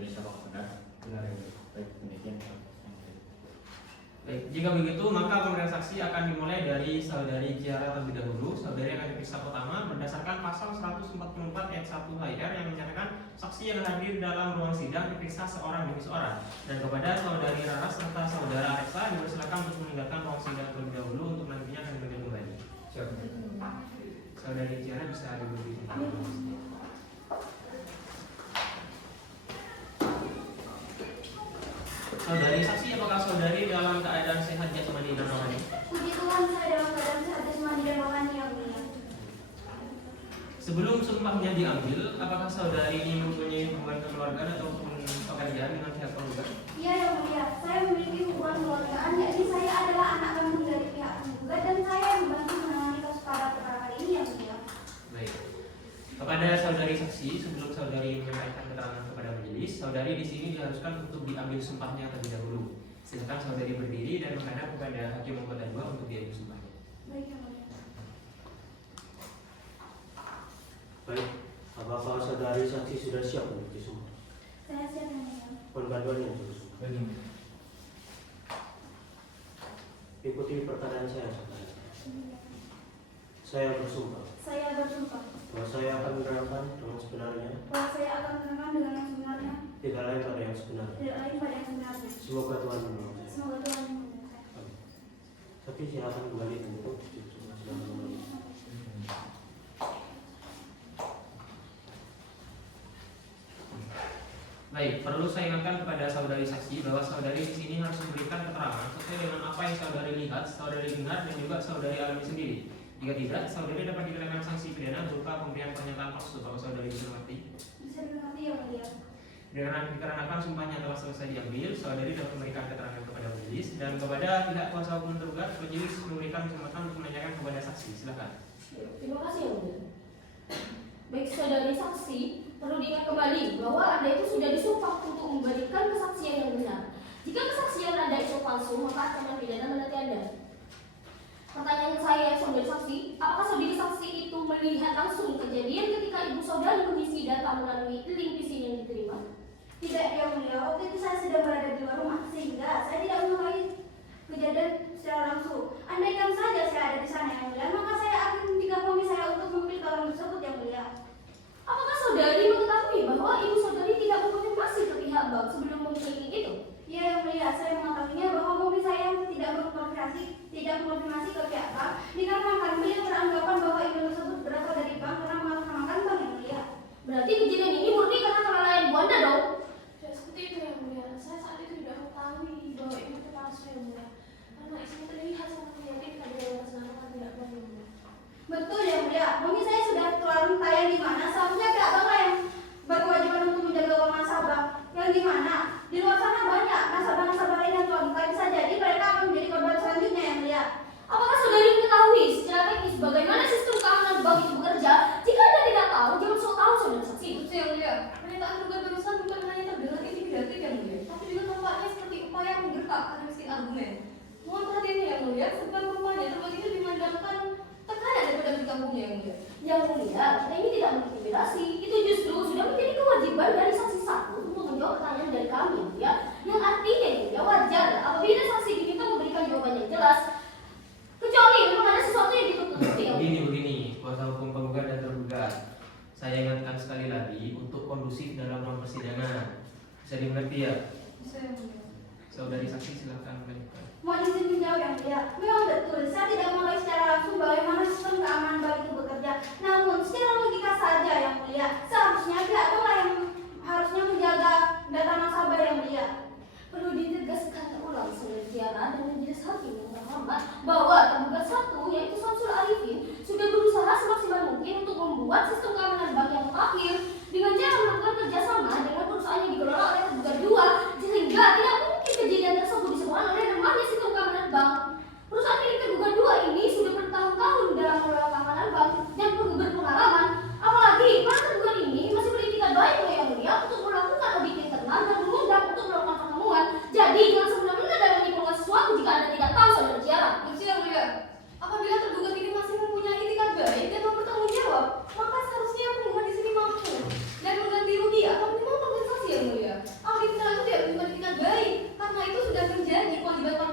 Indonesia apakah benar? Benar yang mulia. Baik, demikian. Baik, jika begitu maka pemberian saksi akan dimulai dari saudari Kiara terlebih dahulu. Saudari akan diperiksa pertama berdasarkan pasal 144 ayat 1 HIR yang menyatakan saksi yang hadir dalam ruang sidang diperiksa seorang demi seorang. Dan kepada saudari Rara serta saudara Alexa dipersilakan untuk meninggalkan ruang sidang terlebih dahulu untuk nantinya akan dipanggil kembali. Siap. Saudari Kiara bisa duduk di tempat. Saudari saksi, apakah saudari dalam keadaan sehat jasmani dan rohani? Puji Tuhan, saya dalam keadaan sehat jasmani dan rohani yang mulia. Sebelum sumpahnya diambil, apakah saudari ini mempunyai hubungan kekeluargaan ataupun pekerjaan dengan pihak penggugat? Iya yang mulia, saya memiliki hubungan keluargaan, yakni saya adalah anak kandung dari pihak penggugat dan saya yang membantu menangani kasus pada perkara ini yang mulia. Baik. Kepada saudari saksi, sebelum saudari menyampaikan keterangan kepada majelis, saudari di sini diharuskan untuk diambil sumpahnya terlebih dahulu. Silakan saudari berdiri dan menghadap kepada hakim anggota 2 untuk diambil sumpahnya. Baik yang mulia. Baik, apakah saudari saksi sudah siap untuk disumpah? Saya siap yang mulia. Mohon bantuannya untuk disumpah. Ikuti perkataan saya, saudara. Saya bersumpah Saya bersumpah bahwa saya akan menerangkan dengan sebenarnya bahwa saya akan menerangkan dengan yang sebenarnya, tidak lain pada yang sebenarnya. tidak lain pada yang sebenarnya. Semoga Tuhan menolong saya. Semoga Tuhan memberkati saya. Tapi silakan kembali untuk disumpah. Silakan kembali. Baik, perlu saya ingatkan kepada saudari saksi bahwa saudari di sini harus memberikan keterangan sesuai dengan apa yang saudari lihat, saudari dengar, dan juga saudari alami sendiri. Jika tidak, saudari dapat dikenakan sanksi pidana berupa pemberian pernyataan palsu. Apakah saudari bisa mengerti? Bisa dimengerti yang mulia. Dikarenakan sumpahnya telah selesai diambil, saudari dapat memberikan keterangan kepada majelis dan kepada pihak kuasa hukum tergugat, majelis memberikan kesempatan untuk menanyakan kepada saksi. Silakan. Terima kasih yang mulia. Baik saudari saksi, perlu diingat kembali bahwa Anda itu sudah disumpah untuk memberikan kesaksian yang benar. Jika kesaksian Anda itu palsu, maka ancaman pidana menanti Anda. Pertanyaan saya saudari saksi, apakah saudari saksi itu melihat langsung kejadian ketika ibu saudari mengisi data melalui link PC yang diterima? Tidak yang mulia, waktu itu saya sedang berada di luar rumah sehingga saya tidak mengetahui kejadian secara langsung. Andaikan saja saya ada di sana yang mulia, maka saya akan dikabumi saya untuk memilih orang tersebut yang mulia. Apakah saudari mengetahui bahwa ibu saudari tidak mengkonfirmasi ke pihak bank sebelum memilih link itu? Iya yang mulia, saya mengetahuinya bahwa mobil saya tidak mengkonfirmasi ke pihak bank dikarenakan beliau beranggapan bahwa email tersebut berasal dari bank karena mengatasnamakan bank yang mulia. Berarti kejadian ini murni karena kelalaian ibu Anda dong? Tidak seperti itu yang mulia. Saya saat itu tidak mengetahui bahwa ini itu palsu yang mulia. Karena isinya terlihat sangat meyakinkan dari mengatasnamakan tidak bank yang mulia. Betul yang mulia, mobil saya sudah keluar tayang di mana seharusnya pihak bank yang berkewajiban untuk menjaga uang nasabah yang di mana di luar sana banyak nasabah-nasabah lain yang telah buka, bisa jadi mereka akan menjadi korban selanjutnya yang mulia. Apakah saudari mengetahui secara teknis bagaimana sistem keamanan bank itu bekerja? Jika Anda tidak tahu, jangan sok tahu saudari saksi. Itu yang mulia. Pernyataan tergugat barusan bukan hanya terdengar intimidatif yang mulia, tapi juga tampaknya seperti upaya menggertak karena miskin argumen. Mohon perhatiannya yang mulia, sebab rupanya tergugat itu dimandangkan tekanan daripada bergabungnya yang mulia. Yang mulia, kita ini tidak mengintimidasi. Itu justru sudah menjadi kewajiban dari saksi satu untuk menjawab pertanyaan dari kami, ya. Yang artinya ya wajar apabila saksi diminta memberikan jawaban yang jelas, kecuali memang ada sesuatu yang ditutup-tutupi. Begini, kuasa hukum penggugat dan tergugat. Saya ingatkan sekali lagi untuk kondusif dalam ruang persidangan. Bisa dimengerti ya? Bisa yang mulia. Saudari saksi silakan melanjutkan. Mohon izin menjawab yang mulia. Memang betul, saya tidak mengetahui secara langsung bagaimana sistem keamanan bank itu bekerja. Namun secara logika saja yang mulia, seharusnya pihak bank yang harusnya menjaga data nasabah yang mulia. Perlu ditegaskan ulang saudari Tiara dan majelis hakim yang terhormat bahwa tergugat satu yaitu Samsul Arifin sudah berusaha semaksimal mungkin untuk membuat sistem keamanan bank yang mutakhir dengan cara melakukan kerjasama dengan perusahaan yang dikelola oleh tergugat dua, sehingga tidak mungkin kejadian tersebut disebabkan oleh lemahnya sistem keamanan bank. Perusahaan milik tergugat dua ini sudah bertahun-tahun dalam mengelola keamanan bank dan berpengalaman. Apalagi para tergugat ini masih beritikat baik oleh yang mulia untuk melakukan audit internal dan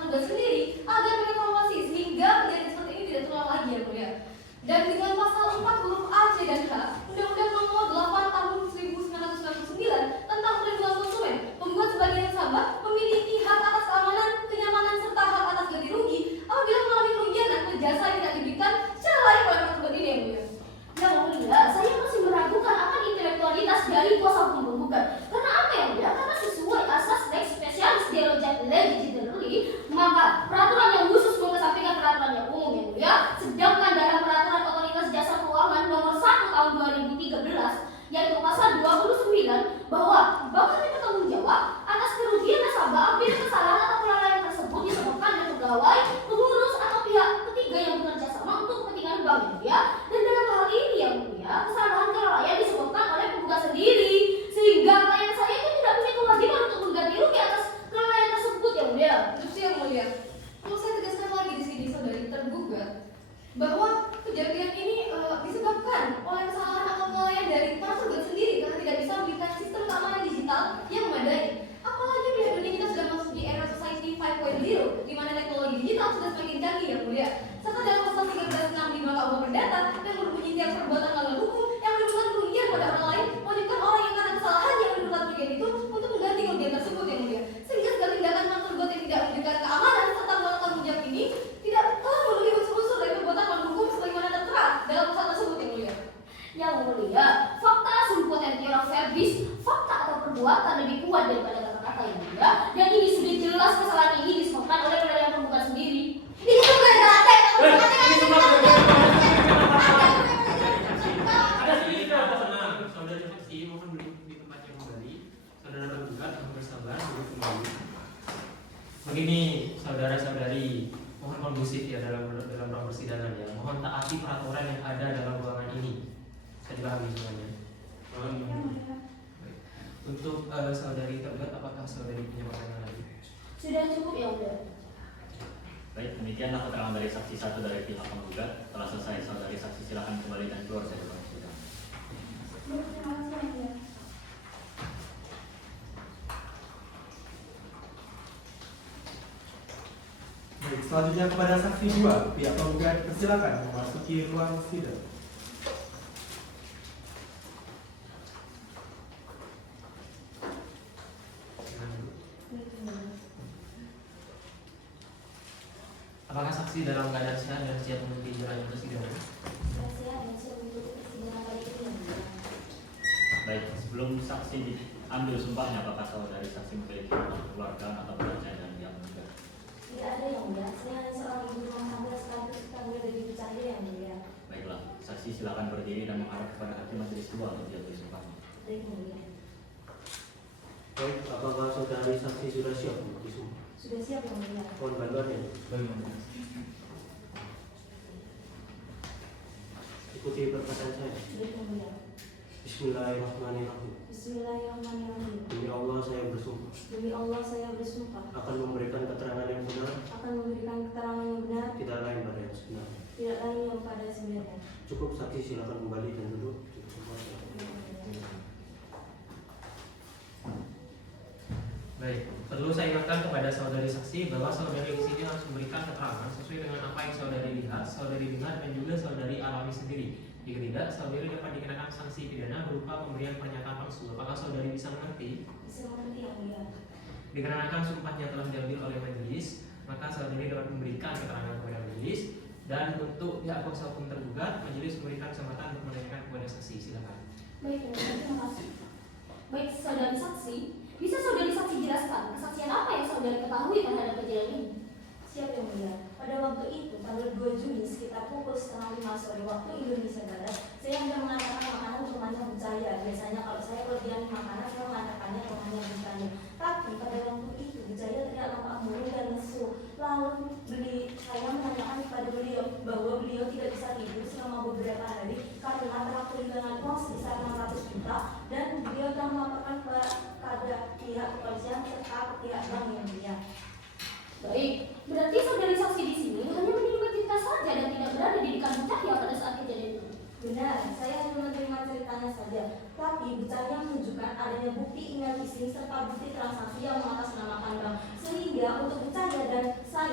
tergugat sendiri agar mengevaluasi sehingga kejadian seperti ini tidak terulang lagi ya mulia. Dan dengan pasal 4 huruf A, C, dan H Undang-Undang Nomor 8 Tahun 1999 tentang perlindungan konsumen, pembuat sebagai nasabah memiliki hak atas keamanan, kenyamanan serta hak atas ganti rugi apabila mengalami kerugian akibat jasa yang tidak diberikan secara layak oleh tergugat ini ya mulia. Yang mulia, saya masih meragukan akan intelektualitas dari kuasa hukum penggugat. Karena apa ya mulia? Karena sesuai asas lex specialis legitimately, maka peraturan yang khusus mengesampingkan peraturan yang umum ya mulia. Sedangkan dalam peraturan otoritas jasa keuangan nomor 1 tahun 2013, yaitu pasal 29, bahwa bank akan bertanggung jawab atas kerugian nasabah apabila kesalahan atau kelalaian tersebut disebabkan oleh pegawai, pengurus atau pihak ketiga yang bekerja sama untuk kepentingan bank ya mulia. Dan dalam hal ini ya mulia, kesalahan kelalaian disebabkan oleh penggugat sendiri, sehingga klien saya itu tidak punya kewajiban untuk mengganti rugi atas kelalaian tersebut ya mulia. Betul ya mulia. Perlu saya tegaskan lagi di sini saudari tergugat bahwa kejadian ini disebabkan oleh kesalahan atau kelalaian dari para tergugat sendiri karena tidak bisa memberikan sistem keamanan digital yang memadai. Apalagi bila dunia kita sudah masuk di era society 5.0 di mana teknologi digital sudah semakin canggih ya mulia. Serta dalam pasal 1365 KUH Perdata yang berbunyi tiap perbuatan melanggar hukum yang menimbulkan kerugian pada orang lain mewajibkan orang yang karena kesalahan yang menimbulkan kerugian itu untuk mengganti kerugian tersebut ya mulia. Sehingga segala tindakan para tergugat yang tidak memberikan keamanan serta melanggar tanggung jawab ini tidak telah memenuhi unsur-unsur dari perbuatan melanggar hukum sebagaimana tertera dalam pasal tersebut ya mulia. Yang mulia, fakta sum potentiora verbis, fakta atau perbuatan lebih kuat daripada kata-kata yang mulia. Dan ini sudah jelas kesalahan ini disebabkan oleh kelalaian penggugat sendiri. Ini juga ada Saudara saksi mohon duduk di tempat yang kembali. Saudara tergugat mohon bersabar duduk kembali. Begini saudara-saudari, mohon kondusif ya dalam ruang persidangan ya. Mohon taati peraturan yang ada dalam ruangan ini. Saya dipahami semuanya. Baik. Untuk saudari tergugat, apakah saudari punya pertanyaan lagi? Sudah cukup ya mulia. Baik, demikianlah keterangan dari saksi 1 dari pihak penggugat. Telah selesai, saudari saksi silakan kembali dan keluar dari ruang sidang. Terima kasih ya mulia. Baik, selanjutnya kepada saksi 2, pihak penggugat persilakan memasuki ruang sidang. Apakah saksi dalam keadaan sehat dan siap memimpin jalannya persidangan? Saya sehat dan siap mengikuti persidangan kali ini ya mulia. Baik, sebelum saksi diambil sumpahnya, apakah saudari saksi memiliki keluarga atau keluarga dan yang meninggal? Tidak ada yang mulia. Saya hanya seorang ibu rumah tangga sekaligus tetangga dari bercanda yang mulia. Baiklah, saksi silakan berdiri dan menghadap kepada hakim majelis 2 untuk diambil sumpahnya. Baik mulia. Baik, apakah saudari saksi sudah siap untuk disumpah? Sudah siap yang mulia. Mohon bantuannya. Ikuti perkataan saya. Sudah yang mulia. Bismillahirrahmanirrahim. Bismillahirrahmanirrahim. Demi Allah saya bersumpah Demi Allah saya bersumpah akan memberikan keterangan yang benar, akan memberikan keterangan yang benar, tidak lain pada yang sebenarnya. tidak lain yang pada sebenarnya. Cukup saksi silakan kembali dan duduk. Cukup semua. Baik, perlu saya ingatkan kepada saudari saksi bahwa saudari di sini harus memberikan keterangan sesuai dengan apa yang saudari lihat, saudari dengar dan juga saudari alami sendiri. Jika tidak, saudari dapat dikenakan sanksi pidana berupa pemberian pernyataan palsu. Apakah saudari bisa mengerti? Bisa mengerti yang mulia. Dikarenakan sumpahnya telah diambil oleh majelis, maka saudari dapat memberikan keterangan kepada majelis. Dan untuk pihak kuasa hukum tergugat, majelis memberikan kesempatan untuk menanyakan kepada saksi. Silakan. Baik, yang mulia, terima kasih. Baik, saudari saksi, bisa saudari saksi jelaskan kesaksian apa yang saudari ketahui terhadap kejadian ini? Siap yang mulia. Pada waktu itu, tanggal 2 Juni sekitar pukul 4:30 sore waktu Indonesia Barat, saya hendak mengantarkan makanan untuk teman saya. Biasanya kalau saya kelebihan makanan, saya mengantarkannya ke temannya Bujaya. Tapi pada waktu itu, Bujaya tidak nampak murung dan lesu. Lalu saya menanyakan kepada beliau bahwa beliau tidak bisa tidur selama beberapa hari karena telah kehilangan uang sebesar 600 juta dan beliau telah melaporkan kepada pihak kepolisian serta pihak bank yang mulia. Baik, berarti saudari saksi di sini hanya menerima cerita saja dan tidak berada di dekat Bujaya pada saat kejadian itu. Benar, saya hanya menerima ceritanya saja. Tapi Bujaya menunjukkan adanya bukti email phishing serta bukti transaksi yang mengatasnamakan bank. Sehingga untuk Bujaya dan saya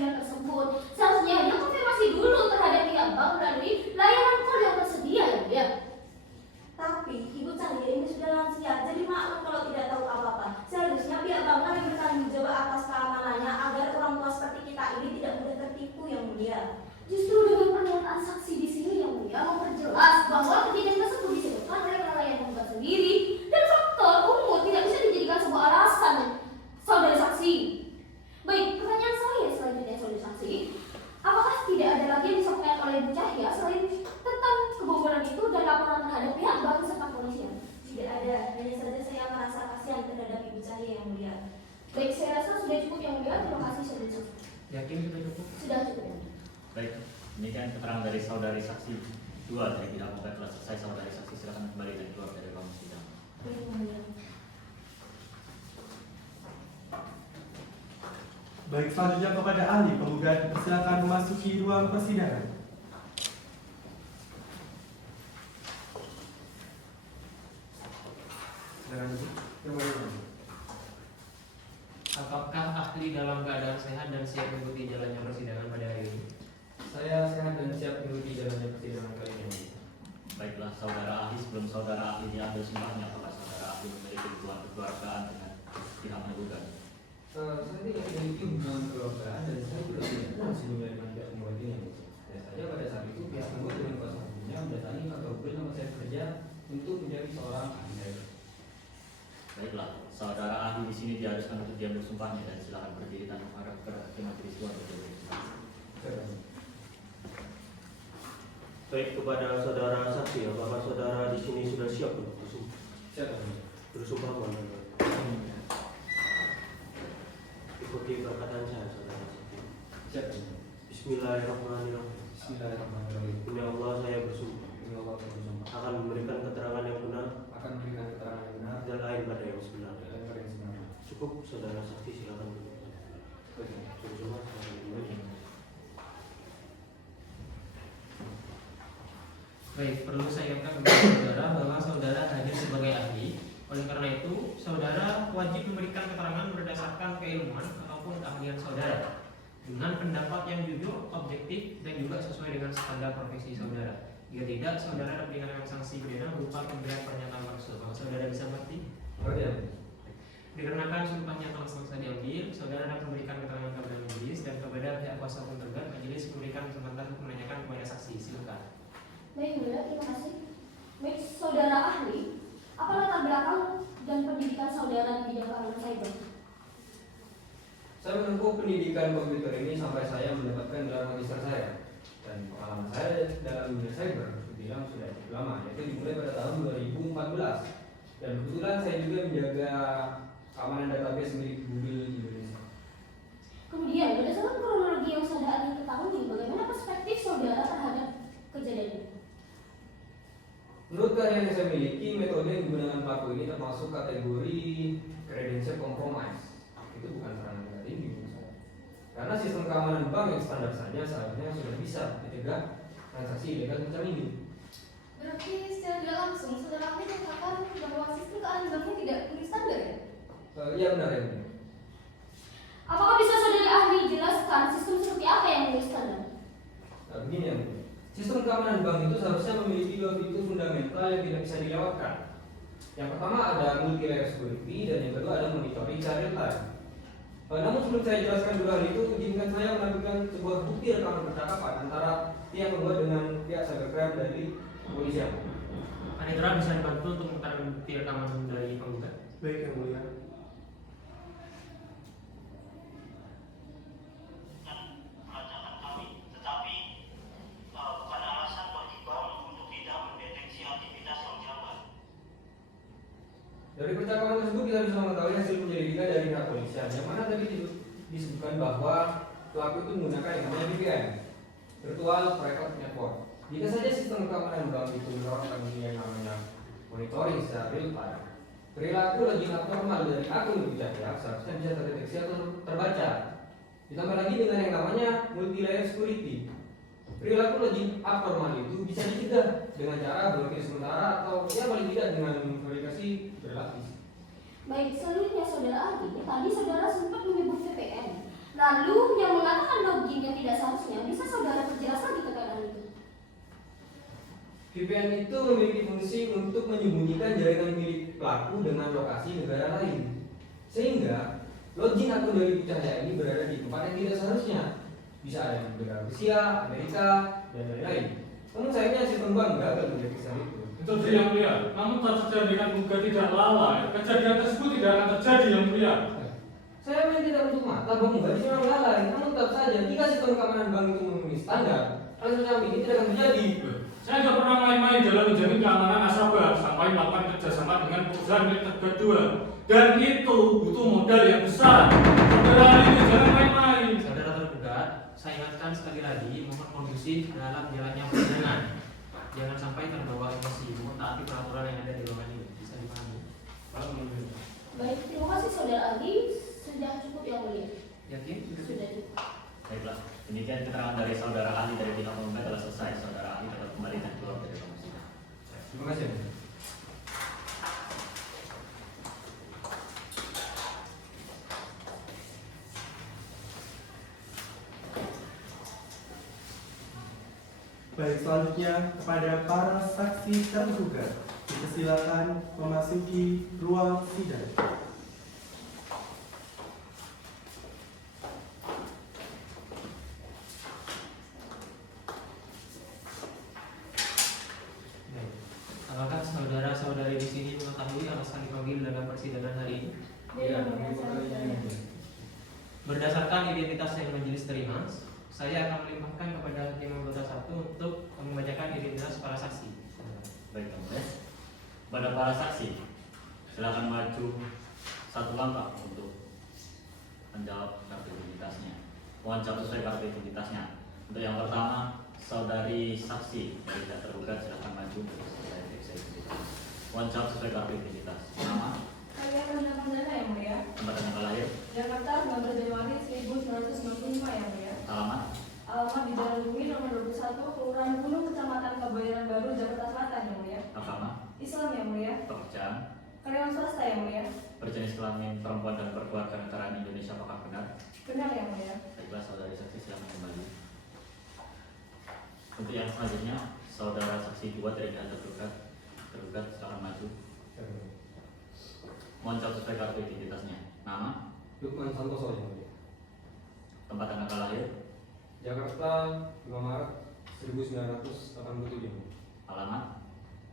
sidang tersebut. Seharusnya dia konfirmasi dulu terhadap pihak bank melalui layanan call yang tersedia ya mulia. Tapi Ibu Cahaya ini sudah lansia, jadi maklum kalau tidak tahu apa-apa. Seharusnya pihak banklah yang bertanggung jawab atas keamanannya agar orang tua seperti kita ini tidak mudah tertipu yang mulia. Justru dengan pernyataan saksi di sini yang mulia memperjelas bahwa kejadian tersebut disebutkan oleh nelayan penggugat sendiri dan faktor umur tidak bisa dijadikan sebuah alasan saudara saksi. Baik, pertanyaan saya selanjutnya saudara saksi, apakah tidak ada lagi yang disampaikan oleh Ibu Cahya selain tentang kebobolan itu dan laporan terhadap pihak bank serta polisian? Tidak ada, hanya saja saya merasa kasihan terhadap Ibu Cahaya yang mulia. Baik, saya rasa sudah cukup yang mulia. Terima kasih saudara saksi. Yakin sudah cukup? Sudah cukup. Ya. Baik, demikian keterangan dari saudari saksi 2 dari pihak penggugat telah selesai. Saudari saksi silakan kembali dan keluar dari ruang sidang. Baik, yang mulia. Baik, selanjutnya kepada ahli penggugat, silakan memasuki ruang persidangan. Silakan Ibu. Apakah ahli dalam keadaan sehat dan siap mengikuti jalannya persidangan pada hari ini? Saya sehat dan siap mengikuti jalannya persidangan kali ini. Baiklah, saudara ahli, sebelum saudara ahli diambil sumpahnya, apakah saudara ahli memiliki hubungan kekeluargaan dengan pihak penggugat? Saya tidak memiliki hubungan keluargaan dan saya tidak punya hubungan sebelumnya dengan pihak penggugat ini. Saya saja pada saat itu pihak penggugat dengan kuasa hukumnya mendatangi atau bersama saya bekerja untuk menjadi seorang ahli cyber. Baiklah, saudara ahli di sini diharuskan untuk diambil sumpahnya dan silakan berdiri dan menghadap ke hakim majelis tuan untuk berdiri. Baik, kepada saudara saksi, apakah saudara di sini sudah siap untuk bersumpah? Siap. Bersumpah mohon. Ikuti perkataan saya, saudara saksi. Siap. Bismillahirrahmanirrahim. Bismillahirrahmanirrahim. Demi Allah saya bersumpah Demi Allah saya bersumpah akan memberikan keterangan yang benar akan memberikan keterangan yang benar dan lain pada yang sebenarnya. dan yang sebenarnya. Cukup, saudara saksi, silakan duduk. Bersumpah, silakan duduk. Baik, perlu saya ingatkan kepada saudara bahwa saudara hadir sebagai ahli. Oleh karena itu, saudara wajib memberikan keterangan berdasarkan keilmuan ataupun keahlian saudara dengan pendapat yang jujur, objektif, dan juga sesuai dengan standar profesi saudara. Jika tidak, saudara dapat dikenakan sanksi pidana berupa pemberian pernyataan palsu. Apakah saudara bisa mengerti? Oke. Dikarenakan sumpahnya telah selesai diambil, saudara dapat memberikan keterangan kepada majelis dan kepada pihak kuasa hukum tergugat. Majelis memberikan kesempatan untuk menanyakan kepada saksi. Silakan. Baik, mulia, terima kasih. Baik, saudara ahli, apa latar belakang dan pendidikan saudara di bidang keamanan cyber? Saya menempuh pendidikan komputer ini sampai saya mendapatkan gelar magister saya. Dan pengalaman saya dalam dunia cyber terbilang sudah cukup lama, yaitu dimulai pada tahun 2014. Dan kebetulan saya juga menjaga keamanan database milik Google Indonesia. Kemudian, berdasarkan kronologi yang saudara ahli ketahui, bagaimana perspektif saudara terhadap kejadian ini? Menurut keahlian yang saya miliki, metode yang digunakan pelaku ini termasuk kategori credential compromise. Itu bukan serangan tingkat tinggi menurut saya. Karena sistem keamanan bank yang standar saja seharusnya sudah bisa mencegah transaksi ilegal semacam ini. Berarti secara tidak langsung saudara ahli mengatakan bahwa sistem keamanan banknya tidak memenuhi standar ya? Iya benar ya. Benar. Apakah bisa saudara ahli jelaskan sistem seperti apa yang memenuhi standar? Nah, begini ya. Sistem keamanan bank itu seharusnya memiliki dua fitur fundamental yang tidak bisa dilewatkan. Yang pertama ada multi-layer security dan yang kedua ada monitoring secara real time. Namun sebelum saya jelaskan dua hal itu, izinkan saya menampilkan sebuah bukti rekaman percakapan antara pihak penggugat dengan pihak cybercrime dari kepolisian. Panitera bisa dibantu untuk memutarkan bukti rekaman dari penggugat. Baik, yang mulia. Dari percakapan tersebut kita bisa mengetahui hasil penyelidikan dari pihak kepolisian, yang mana tadi disebutkan bahwa pelaku itu menggunakan yang namanya VPN, Virtual Private Network. Jika saja sistem keamanan bank itu menerapkan yang namanya monitoring secara real time, perilaku login abnormal dari akun Ibu Cahya seharusnya bisa terdeteksi atau terbaca. Ditambah lagi dengan yang namanya multi-layer security. Perilaku login abnormal itu bisa dicegah dengan cara blokir sementara atau ya paling tidak dengan verifikasi berlapis. Baik, selanjutnya saudara ahli, tadi saudara sempat menyebut VPN. Lalu yang mengatakan login yang tidak seharusnya, bisa saudara perjelas lagi keterangan itu? VPN itu memiliki fungsi untuk menyembunyikan jaringan milik pelaku dengan lokasi negara lain, sehingga login akun dari Bu Cahaya ini berada di tempat yang tidak seharusnya. Bisa ada di negara Rusia, Amerika, dan lain-lain. Namun sayangnya sistem bank gagal mendeteksi hal itu. Betul Yang Mulia. Namun tak terjadikan buka tidak lalai. Kejadian tersebut tidak akan terjadi Yang Mulia. Saya memang tidak menutup mata bahwa Mbak memang lalai, namun tetap saja jika sistem keamanan bank itu memenuhi standar, hal semacam ini tidak akan terjadi. Saya tidak pernah main-main dalam menjamin keamanan nasabah sampai melakukan kerjasama dengan perusahaan milik kedua. Dan itu butuh modal yang besar. Saudara ini jangan main-main. Saudara tergugat, saya ingatkan sekali lagi, mohon kondusif dalam jalannya persidangan. Jangan sampai terbawa emosi, mohon taati peraturan yang ada di ruangan ini. Bisa dipahami? Baik, terima kasih saudara ahli. Sudah cukup Yang Mulia. Yakin? Sudah cukup. Baiklah, demikian keterangan dari saudara ahli dari pihak penggugat telah selesai. Saudara ahli dapat kembali dan keluar dari ruang sidang. Terima kasih. Baik, selanjutnya kepada para saksi tergugat, dipersilakan memasuki ruang sidang. Apakah saudara-saudari di sini mengetahui alasan dipanggil dalam persidangan hari ini? Ya, saya Berdasarkan identitas yang majelis terima, saya akan melimpahkan kepada hakim anggota 1 untuk membacakan identitas para saksi. Baik, Mulia. Pada para saksi, silakan maju satu langkah untuk menjawab kartu identitasnya. Mohon jawab sesuai kartu identitasnya. Untuk yang pertama, saudari saksi dari pihak tergugat silakan maju untuk saya periksa identitas. Mohon jawab sesuai kartu identitas. Nama, Kalian Randa Perdana Yang Mulia. tempat tanggal lahir, Jakarta 19 Januari 1995 Yang Mulia. alamat, Alamat di Jalan Bumi nomor 21, Kelurahan Gunung, Kecamatan Kebayoran Baru, Jakarta Selatan Yang Mulia. agama, Islam Yang Mulia. pekerjaan, Karyawan swasta Yang Mulia. berjenis kelamin perempuan dan kewarganegaraan Indonesia apakah benar? Benar Yang Mulia. Baiklah, saudari saksi silakan kembali. Untuk yang selanjutnya, saudara saksi 2 dari pihak tergugat silakan maju. Mohon jawab sesuai kartu identitasnya. Nama, Lukman Santoso Yang Mulia. tempat tanggal lahir, Jakarta 5 Maret 1987. alamat,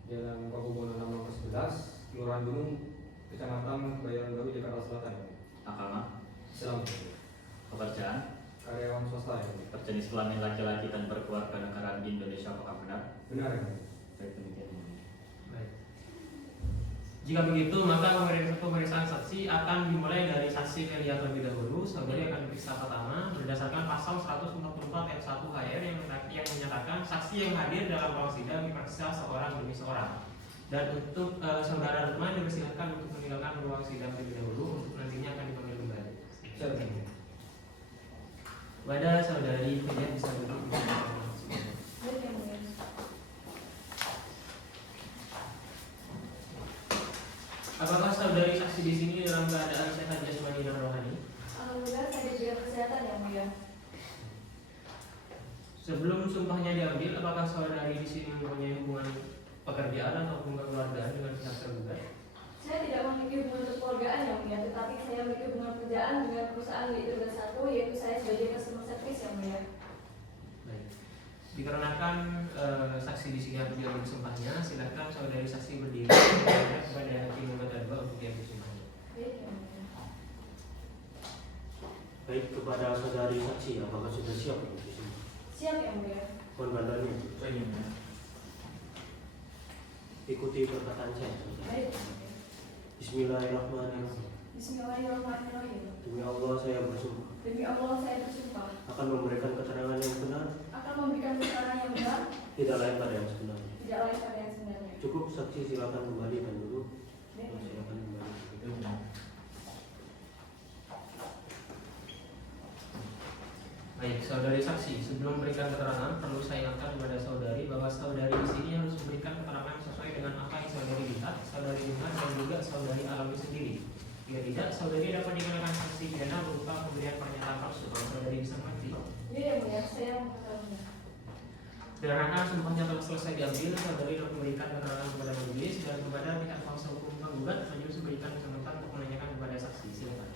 Jalan Pakubono nomor 11, Kelurahan Gunung, Kecamatan Kebayoran Baru, Jakarta Selatan. agama, Islam. pekerjaan, Karyawan swasta. berjenis kelamin laki-laki dan berkewarganegaraan di Indonesia apakah benar? Benar. Baik, demikian. Baik. Jika begitu, maka pemeriksaan saksi akan dimulai dari saksi Melia terlebih dahulu. Saudari akan diperiksa pertama berdasarkan pasal 144 ayat 1 HR yang menyatakan saksi yang hadir dalam ruang sidang diperiksa seorang demi seorang. Dan untuk saudara Lukman dipersilakan untuk meninggalkan ruang sidang terlebih dahulu untuk nantinya akan dipanggil kembali. Pada saudari Melia bisa duduk di ruang sidang. Baik Yang Mulia. Apakah saudari saksi di sini dalam keadaan sehat jasmani dan rohani? Alhamdulillah saya diberi kesehatan Yang Mulia. Sebelum sumpahnya diambil, apakah saudari di sini mempunyai hubungan pekerjaan atau hubungan keluargaan dengan pihak tergugat? Saya tidak memiliki hubungan kekeluargaan Yang Mulia, tetapi saya memiliki hubungan pekerjaan dengan perusahaan milik Tergugat 1, yaitu saya sebagai customer service Yang Mulia. Baik. Dikarenakan saksi di sini harus diambil sumpahnya, silakan saudari saksi berdiri kepada hakim anggota 2 untuk diambil sumpahnya. Baik Yang Mulia. Baik, kepada saudari saksi, apakah sudah siap untuk di sini? Siap Yang Mulia. Mohon bantuannya. Ikuti perkataan saya. saudara. Baik Yang Mulia. Bismillahirrahmanirrahim. Bismillahirrahmanirrahim. Demi Allah saya bersumpah Demi Allah saya bersumpah akan memberikan keterangan yang benar, akan memberikan keterangan yang benar, tidak lain pada yang sebenarnya. tidak lain pada yang sebenarnya. Cukup saksi silakan kembali dan duduk. Baik. Silakan kembali. Baik, saudari saksi, sebelum memberikan keterangan, perlu saya ingatkan kepada saudari bahwa saudari di sini harus memberikan keterangan sesuai dengan apa yang saudari lihat, saudari dengar, dan juga saudari alami sendiri. Jika tidak, saudari dapat dikenakan sanksi pidana berupa pemberian pernyataan palsu. Kalau saudari bisa mengerti. Iya yang mulia, saya mengetahuinya. Karena sumpahnya telah selesai diambil, saudari dapat memberikan keterangan kepada majelis dan kepada pihak kuasa hukum penggugat, majelis memberikan kesempatan untuk menanyakan kepada saksi. Silakan.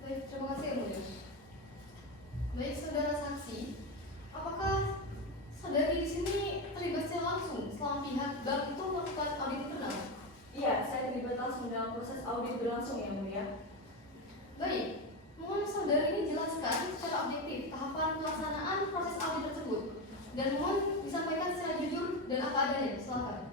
Baik, terima kasih yang mulia. Baik, saudara saksi, apakah saudari di sini terlibat secara langsung selama pihak bank itu melakukan audit internal? Iya, saya terlibat langsung dalam proses audit berlangsung yang mulia. Baik, mohon saudari ini jelaskan secara objektif tahapan pelaksanaan proses audit tersebut dan mohon disampaikan secara jujur dan apa adanya. Silakan.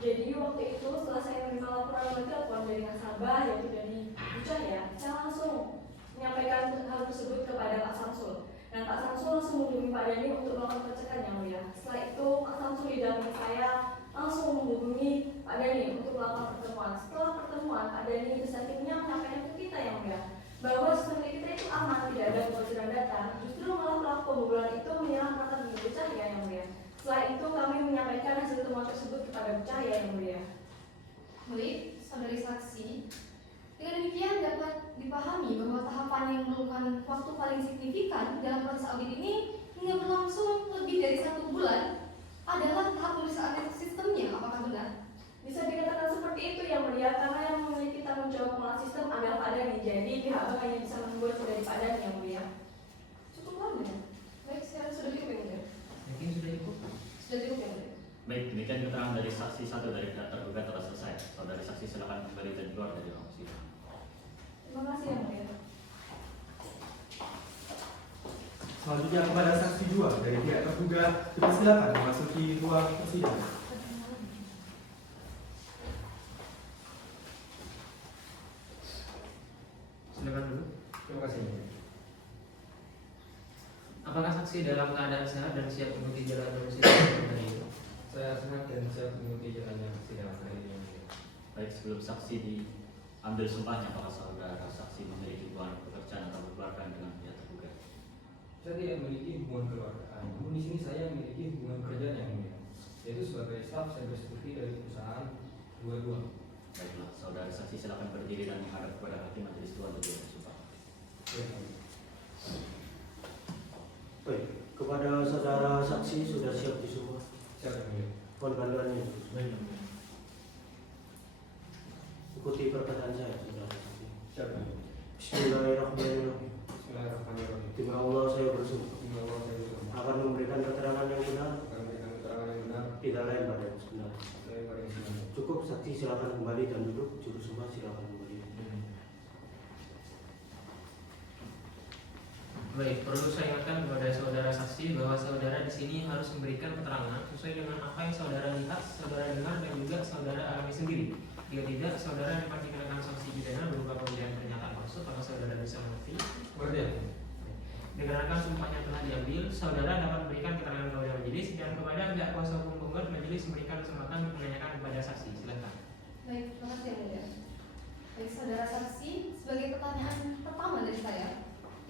Jadi waktu itu setelah saya menerima laporan telepon dari nasabah yaitu dari Bu Cahya, saya langsung menyampaikan hal tersebut kepada Pak Samsul. Dan Pak Samsul langsung menghubungi Pak Dhani untuk melakukan pengecekan yang mulia. Setelah itu Pak Samsul didampingi saya langsung menghubungi Pak Dhani untuk melakukan pertemuan. Setelah pertemuan, Pak Dhani akhirnya menyampaikan ke kita yang mulia bahwa sistem kita itu aman, tidak ada kebocoran data. Justru malah pelaku pembobolan itu menyerang mantan Bu Cahya yang mulia. Setelah itu kami menyampaikan hasil temuan tersebut kepada Bu Cahya yang mulia. Baik, saudari saksi. Dengan demikian dapat dipahami bahwa tahapan yang memerlukan waktu paling signifikan dalam proses audit ini hingga berlangsung lebih dari 1 bulan adalah tahap pemeriksaan sistemnya. Apakah benar? Bisa dikatakan seperti itu yang mulia, karena yang memiliki tanggung jawab pengelola sistem adalah Pak Dhani. Jadi pihak bank hanya bisa membuat dari Pak Dhani yang mulia. Cukup lama ya? Baik, sekarang sudah cukup ya mulia? Mungkin sudah cukup. Sudah cukup ya mulia? Baik, demikian keterangan dari saksi satu dari pihak tergugat telah selesai. Saudari saksi silakan kembali dan keluar dari ruang sidang. Terima kasih yang mulia. Selanjutnya kepada saksi 2 dari pihak tergugat, dipersilakan memasuki ruang persidangan. Silakan dulu. Terima kasih. Apakah saksi dalam keadaan sehat dan siap mengikuti jalan persidangan hari ini? Saya sehat dan siap mengikuti jalannya persidangan hari ini. Baik, sebelum saksi diambil sumpahnya, apakah saudara saksi memiliki hubungan pekerjaan atau keluarga dengan pihak tergugat? Saya tidak memiliki hubungan keluargaan, namun di sini saya memiliki hubungan pekerjaan yang mulia, yaitu sebagai staf cybersecurity dari perusahaan 22. Baiklah, saudara saksi silakan berdiri dan menghadap kepada hakim majelis tua untuk bersumpah. Baik, kepada saudara saksi sudah siap disumpah. Siap yang mulia. Mohon bantuannya. Ikuti perkataan saya, saudara saksi. Siap yang mulia. Bismillahirrahmanirrahim. Bismillahirrahmanirrahim. Demi Allah saya bersumpah Demi Allah saya bersumpah akan memberikan keterangan yang benar, akan memberikan keterangan yang benar tidak lain pada yang sebenar. dari pada yang sebenarnya. Cukup saksi silakan kembali dan duduk. Juru sumpah silakan kembali. Baik, perlu saya ingatkan kepada saudara saksi bahwa saudara di sini harus memberikan keterangan sesuai dengan apa yang saudara lihat, saudara dengar, dan juga saudara alami sendiri. Jika tidak, saudara dapat dikenakan sanksi pidana berupa pemberian pernyataan palsu. Apakah saudara bisa mengerti? Mengerti. Dikarenakan sumpahnya telah diambil, saudara dapat memberikan keterangan kepada majelis dan kepada pihak kuasa hukum penggugat, majelis memberikan kesempatan untuk menanyakan kepada saksi. Silakan. Baik, terima kasih yang mulia. Baik, saudara saksi, sebagai pertanyaan pertama dari saya,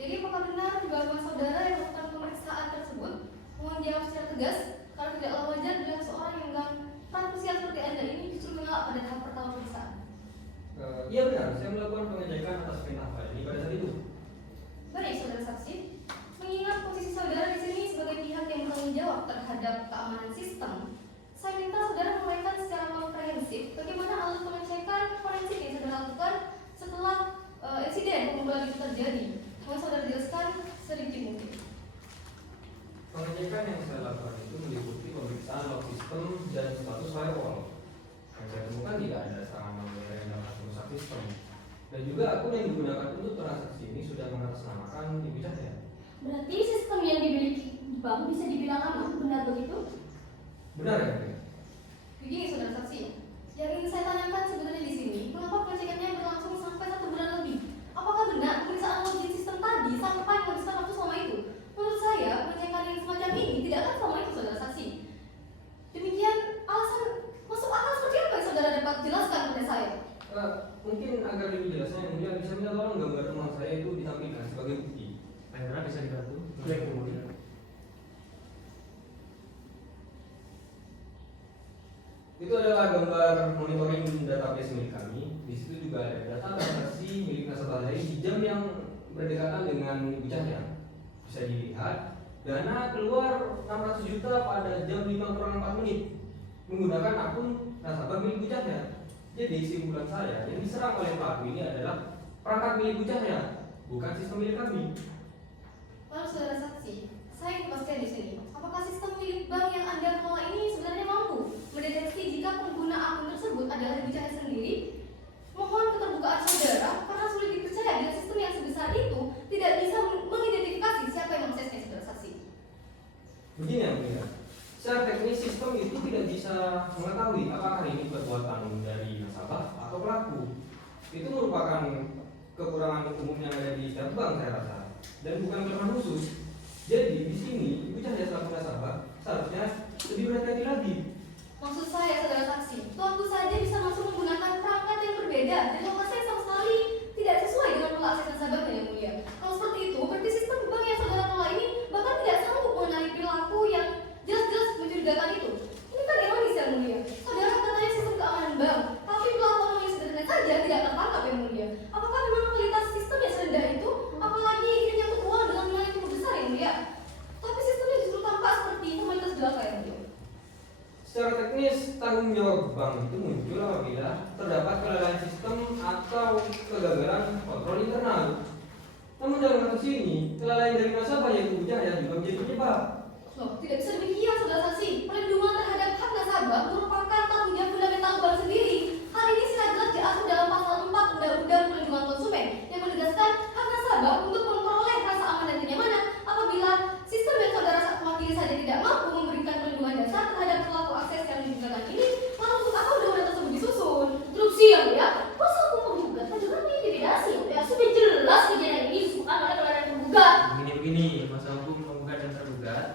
jadi apakah benar bahwa saudara yang melakukan pemeriksaan tersebut mohon jawab secara tegas kalau tidaklah wajar bila seorang yang tanpa usia seperti Anda ini justru mengelak pada tahap pertama pemeriksaan? Iya benar, saya melakukan pengecekan atas perintah Pak Dhani pada saat itu. Baik, saudara saksi, mengingat posisi saudara di sini sebagai pihak yang bertanggung jawab terhadap keamanan sistem, saya minta saudara menguraikan secara komprehensif bagaimana alat pengecekan forensik yang saudara lakukan setelah insiden pembobolan itu terjadi. Mohon saudara jelaskan sedikit mungkin. Pengecekan yang saya lakukan itu meliputi pemeriksaan log sistem dan status firewall. Yang saya temukan tidak ada serangan malware yang dapat merusak sistem. Dan juga akun yang digunakan untuk transaksi ini sudah mengatasnamakan Ibu Cahya. Berarti sistem yang dimiliki bank bisa dibilang aman, benar begitu? Benar ya? Begini saudara saksi, yang ingin saya tanyakan sebenarnya di sini, mengapa pengecekannya berlangsung sampai 1 bulan lebih? Apakah benar pemeriksaan login sistem tadi sampai menghabiskan waktu selama itu? Menurut saya, pengecekan yang semacam ini tidak akan selama itu saudara saksi. Demikian alasan masuk akal seperti apa yang saudara dapat jelaskan kepada saya? Mungkin agar lebih jelasnya yang mulia bisa minta tolong gambar teman saya itu ditampilkan sebagai bukti. Baiklah, bisa dibantu. Baik, kemudian. Itu adalah gambar monitoring database milik kami. Di situ juga ada data transaksi milik nasabah dari di jam yang berdekatan dengan Ibu Cahya. Bisa dilihat, dana keluar 600 juta pada jam 5 kurang 4 menit menggunakan akun nasabah milik Bu Cahya. Jadi kesimpulan saya, yang diserang oleh pelaku ini adalah perangkat milik Bu Cahya, bukan sistem milik kami. Lalu saudara saksi, saya ingin pastikan di sini, apakah sistem milik bank yang Anda kelola ini sebenarnya mampu mendeteksi jika pengguna akun tersebut adalah Ibu Cahya sendiri? Mohon keterbukaan saudara, karena sulit dipercaya dengan sistem yang sebesar itu tidak bisa mengidentifikasi siapa yang mengaksesnya, saudara saksi. Begini ya, Mulia. Secara teknis sistem itu tidak bisa mengetahui apakah ini perbuatan dari nasabah atau pelaku. Itu merupakan kekurangan umum yang ada di setiap bank saya rasa, dan bukan kelemahan khusus. Jadi di sini Ibu Cahya selaku nasabah seharusnya lebih berhati-hati lagi. Maksud saya, saudara saksi, tuanku saja bisa langsung menggunakan perangkat yang berbeda dan lokasi yang sama sekali tidak sesuai dengan pola akses nasabahnya yang mulia. Kalau seperti itu, berarti sistem bank yang saudara kelola ini bahkan tidak sanggup mengenali perilaku yang jelas-jelas mencurigakan itu. Ini kan ironis yang mulia. Saudara katanya sistem keamanan bank, tapi pelaku orang yang sederhana saja tidak tertangkap yang mulia. Apakah memang kualitas sistem yang serendah itu? Apalagi ingin untuk uang dengan nilai yang cukup besar yang mulia. Tapi sistemnya justru tampak seperti formalitas belaka yang mulia. Secara teknis, tanggung jawab bank itu muncul apabila terdapat kelalaian sistem atau kegagalan kontrol internal. Namun dalam kasus ini, kelalaian dari nasabah yaitu Bu Cahya juga menjadi penyebab. Loh, tidak bisa demikian, saudara saksi. Perlindungan terhadap hak nasabah merupakan tanggung jawab fundamental bank sendiri. Hal ini sangat jelas diatur dalam pasal 4 Undang-Undang Perlindungan Konsumen yang menegaskan hak nasabah untuk memperoleh rasa aman dan kenyamanan apabila sistem yang saudara wakili saja tidak mampu memberikan perlindungan dasar terhadap pelaku akses yang digunakan ini. Lalu untuk apa undang-undang tersebut disusun? Interupsi yang ya, pasal hukum penggugat kan juga mengintimidasi. Ya sudah jelas kejadian ini disebutkan oleh kelalaian penggugat. Begini, masa hukum penggugat dan tergugat.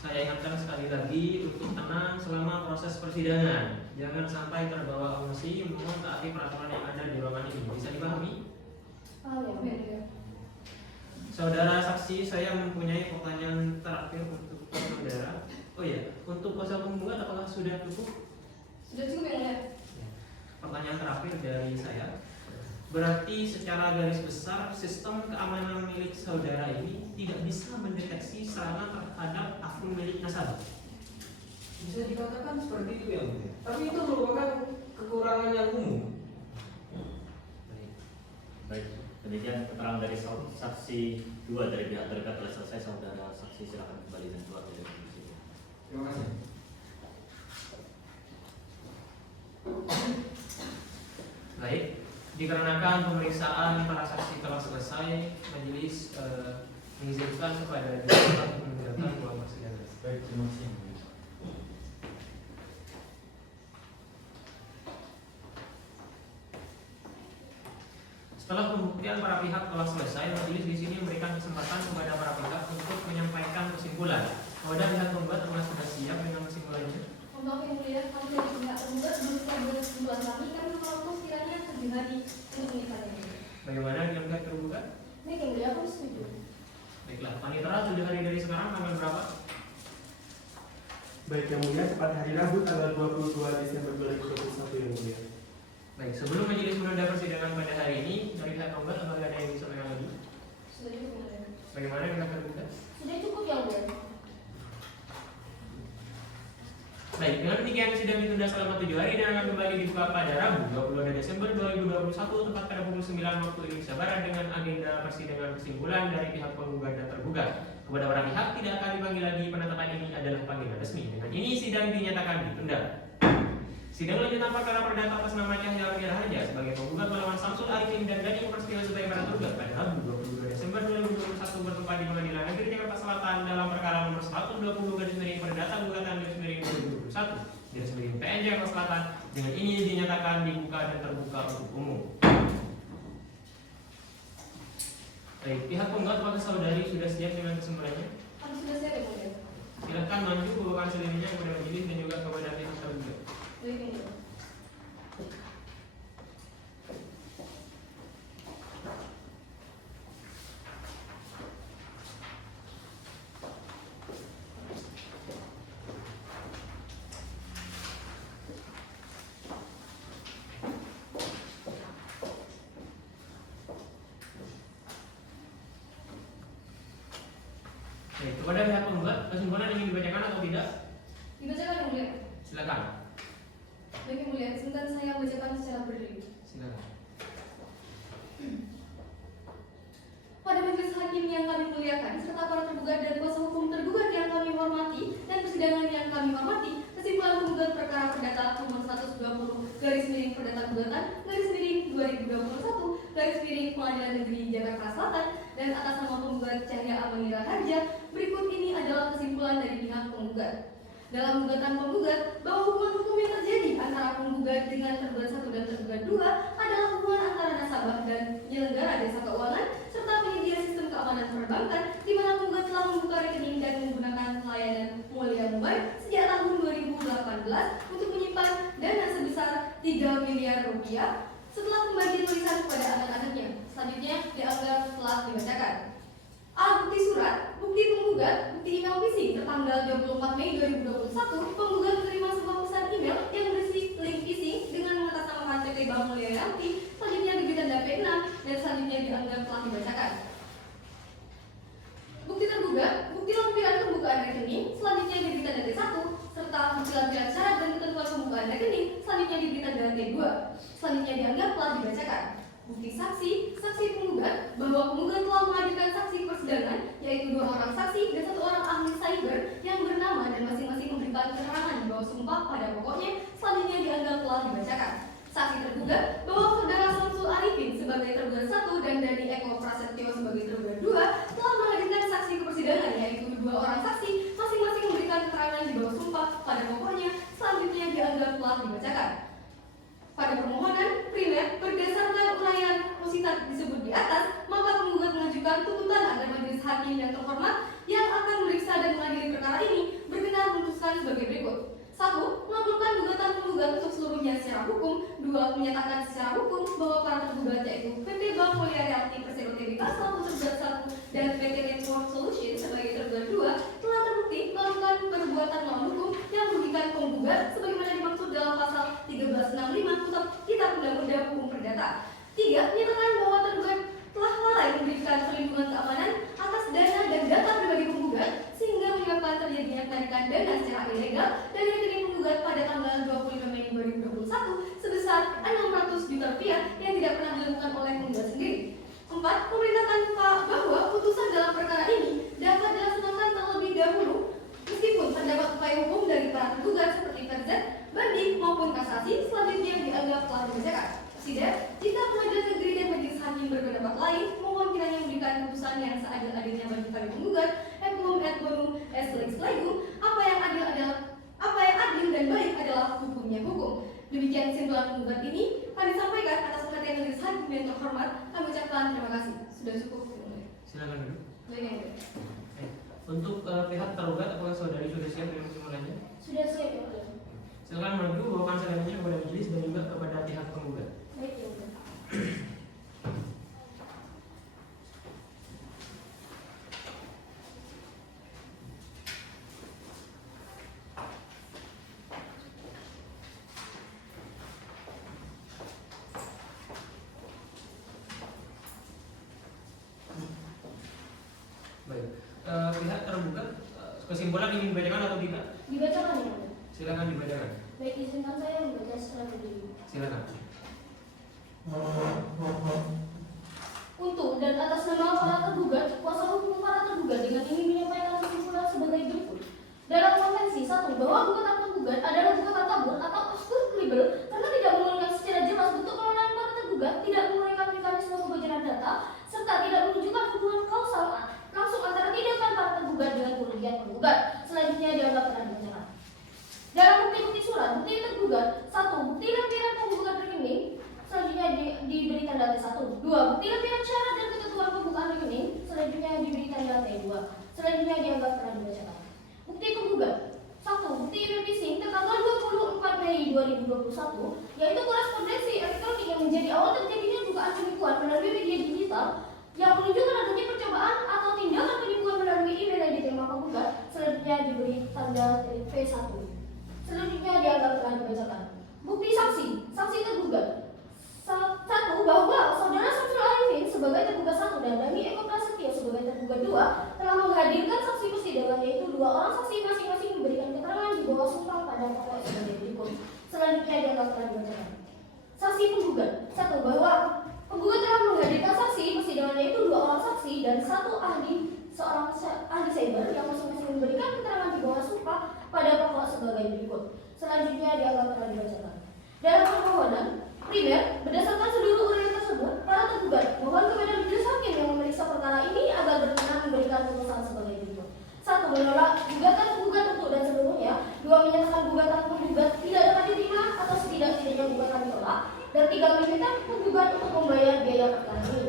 Saya ingatkan sekali lagi untuk tenang selama proses persidangan. Jangan sampai terbawa emosi, mohon taati peraturan yang ada di ruangan ini. Bisa dipahami? Ya. Saudara saksi, saya mempunyai pertanyaan terakhir untuk saudara. Oh ya, untuk kuasa penggugat apakah sudah cukup? Sudah cukup ya, mulia. Pertanyaan terakhir dari saya. Berarti secara garis besar sistem keamanan milik saudara ini tidak bisa mendeteksi serangan terhadap akun milik nasabah. Bisa dikatakan seperti itu ya, Mulia. Tapi itu merupakan kekurangan yang umum. Baik, demikian keterangan dari saksi 2 dari pihak terkait telah selesai. Saudara saksi silakan kembali dan keluar dari komisi. Terima kasih. Baik, dikarenakan pemeriksaan para saksi telah selesai, majelis mengizinkan kepada jamaah untuk menjalankan ruang persidangan. Baik, terima kasih. Setelah pembuktian para pihak telah selesai, majelis di sini memberikan kesempatan kepada para pihak untuk menyampaikan kesimpulan. Kepada pihak pembuat apakah sudah siap dengan kesimpulannya? Maaf yang mulia, kami dari pihak penggugat belum siap dengan kesimpulan kami. Kami menolak sekiranya 7 hari untuk menyimpulkannya. Bagaimana dengan pihak tergugat? Baik yang mulia, aku setuju. Baiklah, panitera 7 hari dari sekarang tanggal berapa? Baik yang mulia, tepat hari Rabu tanggal 22 Desember 2021 yang mulia. Baik, sebelum majelis menunda persidangan pada hari ini, dari pihak penggugat apakah ada yang disampaikan lagi? Sudah cukup yang mulia. Bagaimana dengan tergugat? Sudah cukup yang mulia. Baik, dengan demikian sidang ditunda selama 7 hari dan akan kembali dibuka pada Rabu 22 Desember 2021 tepat pada pukul 9 waktu Indonesia Barat dengan agenda persidangan kesimpulan dari pihak penggugat dan tergugat. Kepada para pihak tidak akan dipanggil lagi, penetapan ini adalah panggilan resmi. Dengan ini sidang dinyatakan ditunda. Sidang lanjutan perkara perdata atas nama Cahya Harja sebagai penggugat melawan Samsul Arifin dan Dani Prasetyo sebagai para tergugat pada Rabu 22 Desember 2021 bertempat di Pengadilan Negeri Jakarta Selatan dalam perkara nomor 120 perdata gugatan garis 2021 PN Jakarta Selatan. Dengan ini dinyatakan dibuka dan terbuka untuk umum. Baik, pihak penggugat apakah saudari sudah siap dengan kesimpulannya? Kami sudah siap ya mulia. Silakan maju bawakan selimutnya kepada majelis dan juga kepada pihak tergugat. Baik yang mulia. Baik, kepada pihak penggugat, kesimpulan ingin dibacakan atau tidak? Dibacakan yang mulia. Silakan. Baik yang mulia, sebentar saya bacakan secara berdiri. Silakan. Pada majelis hakim yang kami muliakan, serta para tergugat dan kuasa hukum tergugat yang kami hormati, dan persidangan yang kami hormati, kesimpulan penggugat perkara perdata nomor 120 garis miring perdata gugatan garis miring 2021 garis miring Pengadilan Negeri Jakarta Selatan dan atas nama penggugat Cahya Amanira Harja, berikut ini adalah kesimpulan dari pihak penggugat. Dalam gugatan penggugat bahwa hubungan hukum yang terjadi antara penggugat dengan tergugat 1 dan tergugat 2 adalah hubungan antara nasabah dan penyelenggara jasa keuangan serta penyedia sistem keamanan perbankan, di mana penggugat telah membuka rekening dan menggunakan layanan Mulia Mobile sejak tahun 2018 untuk menyimpan dana sebesar 3 miliar rupiah setelah pembagian tulisan kepada anak-anaknya. Selanjutnya dianggap telah dibacakan. A. Bukti surat, bukti penggugat, bukti email phishing tertanggal 24 Mei 2021, penggugat menerima sebuah pesan email yang berisi link phishing dengan mengatasnamakan PT Bank Mulia Realty, selanjutnya diberi tanda P6 dan selanjutnya dianggap telah dibacakan. Bukti tergugat, bukti lampiran pembukaan rekening, selanjutnya diberi tanda T1, serta bukti lampiran syarat dan ketentuan pembukaan rekening, selanjutnya diberi tanda T2. Selanjutnya dianggap telah dibacakan. Bukti saksi, saksi penggugat, bahwa penggugat telah menghadirkan saksi persidangan, yaitu 2 orang saksi dan 1 orang ahli cyber yang bernama dan masing-masing memberikan keterangan di bawah sumpah pada pokoknya, selanjutnya dianggap telah dibacakan. Saksi tergugat, bahwa saudara Samsul Arifin sebagai tergugat 1 dan Dani Eko Prasetyo sebagai tergugat 2 telah menghadirkan saksi ke persidangan, yaitu 2 orang saksi, masing-masing memberikan keterangan di bawah sumpah pada pokoknya, selanjutnya dianggap telah dibacakan. Pada permohonan primer berdasarkan uraian posita disebut di atas, maka penggugat mengajukan tuntutan agar majelis hakim yang terhormat yang akan memeriksa dan mengadili perkara ini berkenan memutuskan sebagai berikut. 1. Mengabulkan gugatan penggugat untuk seluruhnya secara hukum. 2. Menyatakan secara hukum bahwa para tergugat yaitu PT Bank Mulia Realty Persero Tbk selaku tergugat 1 dan PT Network Solution sebagai tergugat 2 telah terbukti melakukan perbuatan melawan hukum yang merugikan penggugat sebagaimana dimaksud dalam pasal 1365 Kitab Undang-Undang Hukum Perdata. 3. Menyatakan bahwa tergugat telah lalai memberikan perlindungan keamanan atas dana dan data pribadi penggugat sehingga menyebabkan terjadinya penarikan dana secara ilegal dari rekening penggugat pada tanggal 25 Mei 2021 sebesar 600 juta rupiah yang tidak pernah dilakukan oleh penggugat sendiri. 4. Memerintahkan bahwa putusan dalam perkara ini dapat dilaksanakan terlebih dahulu meskipun terdapat upaya hukum dari para tergugat seperti PZ, banding maupun kasasi, selanjutnya dianggap telah dibacakan. Presiden, jika pengadilan negeri dan majelis hakim berpendapat lain, mohon kiranya memberikan putusan yang seadil-adilnya bagi kami penggugat, et bonum es lex legum, apa yang adil dan baik adalah hukumnya hukum. Demikian kesimpulan penggugat ini kami sampaikan atas perhatian majelis hakim yang terhormat. Kami ucapkan terima kasih. Sudah cukup. Silakan dulu. Baik. Untuk pihak tergugat, apakah saudari sudah siap dengan kesimpulannya? Sudah siap ya mulia. Silakan maju bawakan selanjutnya kepada majelis dan juga kepada pihak penggugat. Baik ya mulia. Baik, pihak tergugat kesimpulan ingin dibacakan atau tidak? Dibacakan ya mulia. Silakan dibacakan. Baik, izinkan saya membaca secara berdiri. Silakan. Untuk dan atas nama para tergugat, kuasa hukum para tergugat dengan ini menyampaikan kesimpulan sebagai berikut. Dalam konvensi 1 bahwa gugatan tergugat adalah gugatan tabur atau obscur libel karena tidak menguraikan secara jelas bentuk kewenangan para tergugat, tidak menguraikan mekanisme pembocoran data, serta tidak menunjukkan hubungan kausal langsung antara tindakan para tergugat dengan kerugian penggugat. Selanjutnya dianggap telah dibacakan. Dalam bukti-bukti surat, bukti tergugat 1. Bukti lampiran pembukaan rekening, selanjutnya diberi tanda T1. 2. Bukti lampiran syarat dan ketentuan pembukaan rekening, selanjutnya diberi tanda T2. Selanjutnya dianggap telah dibacakan. Bukti penggugat 1. Bukti email phishing tertanggal 24 Mei 2021, yaitu korespondensi elektronik yang menjadi awal terjadinya dugaan penipuan melalui media digital yang menunjukkan adanya percobaan atau tindakan penipuan melalui email yang diterima penggugat. Selanjutnya diberi tanda P1. Selanjutnya dianggap telah dibacakan. Bukti saksi, saksi tergugat 1. Bahwa saudara Samsul Arifin sebagai tergugat 1 dan Dani Eko Prasetyo sebagai tergugat 2 telah menghadirkan saksi persidangan yaitu 2 orang saksi masing-masing memberikan keterangan di bawah sumpah pada pokok sebagai berikut. Selanjutnya dianggap telah dibacakan. Saksi penggugat. 1. Bahwa penggugat telah menghadirkan saksi persidangan yaitu 2 orang saksi dan 1 ahli, seorang ahli cyber yang masing-masing memberikan keterangan di bawah sumpah pada pokok sebagai berikut. Selanjutnya dianggap telah dibacakan. Dalam permohonan primer, berdasarkan seluruh uraian tersebut, para tergugat mohon kepada majelis hakim yang memeriksa perkara ini agar berkenan memberikan putusan sebagai berikut. 1. Menolak gugatan penggugat untuk dan seluruhnya. 2. Menyatakan gugatan penggugat tidak dapat diterima atau setidak-tidaknya gugatan ditolak. Dan 3. Meminta penggugat untuk membayar biaya perkara ini.